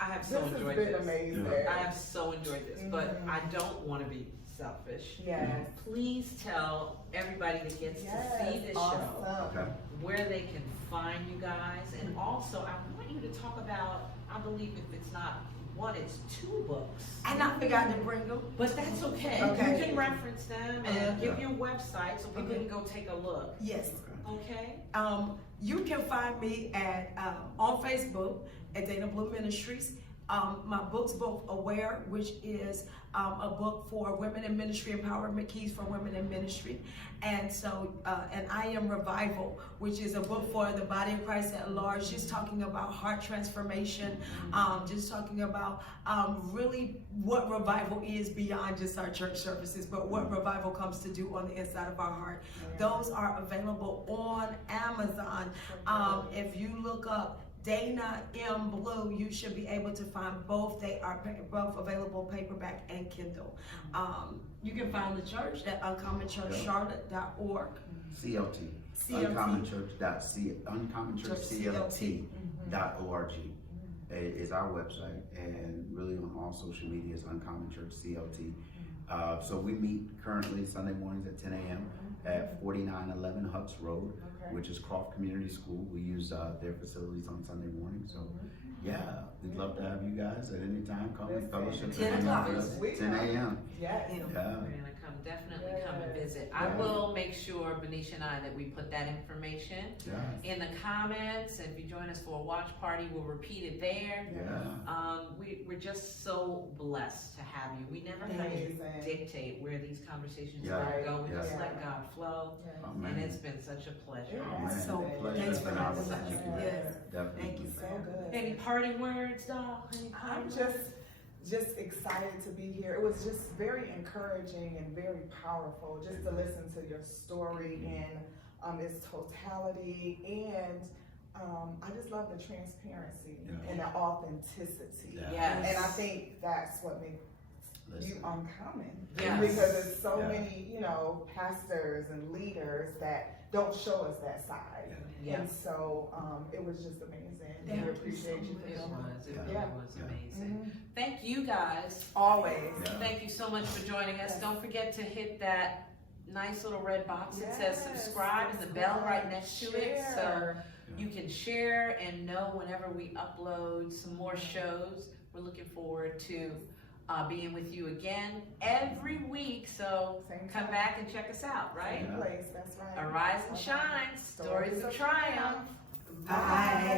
have so enjoyed this. This has been amazing. I have so enjoyed this, but I don't want to be selfish. Yes. Please tell everybody that gets to see this show where they can find you guys, and also I want you to talk about, I believe if it's not one, it's 2 books. And I forgot to bring them. But that's okay. You can reference them and give your website so people can go take a look. Yes. Okay. You can find me at on Facebook at Dana Blue Ministries. My book's both Aware, which is a book for women in ministry, empowerment keys for women in ministry, and I Am Revival, which is a book for the body of Christ at large, just talking about heart transformation, just talking about really what revival is beyond just our church services, but what revival comes to do on the inside of our heart. Those are available on Amazon. If you look up Dana M. Blue, you should be able to find both. They are both available paperback and Kindle. You can find the church at uncommonchurchcharlotte.org. CLT. uncommonchurchclt.org is our website, and really on all social media is Uncommon Church CLT. So we meet currently Sunday mornings at 10 a.m. at 4911 Huts Road, which is Croft Community School. We use their facilities on Sunday morning. So yeah, we'd love to have you guys at any time. Come and fellowship. 10 o'clock. 10 a.m. Yeah. definitely come and visit. Yeah. I will make sure, Benicia and I, that we put that information in the comments. If you join us for a watch party, we'll repeat it there. We're just so blessed to have you. We never have to dictate where these conversations are going to go. We just let God flow. And it's been such a pleasure. So thanks for having us. Yes. Definitely. Thank you so good. Any parting words, doll? I'm just excited to be here. It was just very encouraging and very powerful just to listen to your story in its totality, and I just love the transparency and the authenticity. Yes. And I think that's what makes you uncommon. Yes. Because there's so many, pastors and leaders that don't show us that side. And so it was just amazing. And we appreciate you for It coming. was amazing. Thank you guys. Always. Thank you so much for joining us. Don't forget to hit that nice little red box that says subscribe and the bell right next to it, so you can share and know whenever we upload some more shows. We're looking forward to being with you again every week, so come back and check us out, right? Same place, that's right. Arise and shine, stories of triumph. Bye.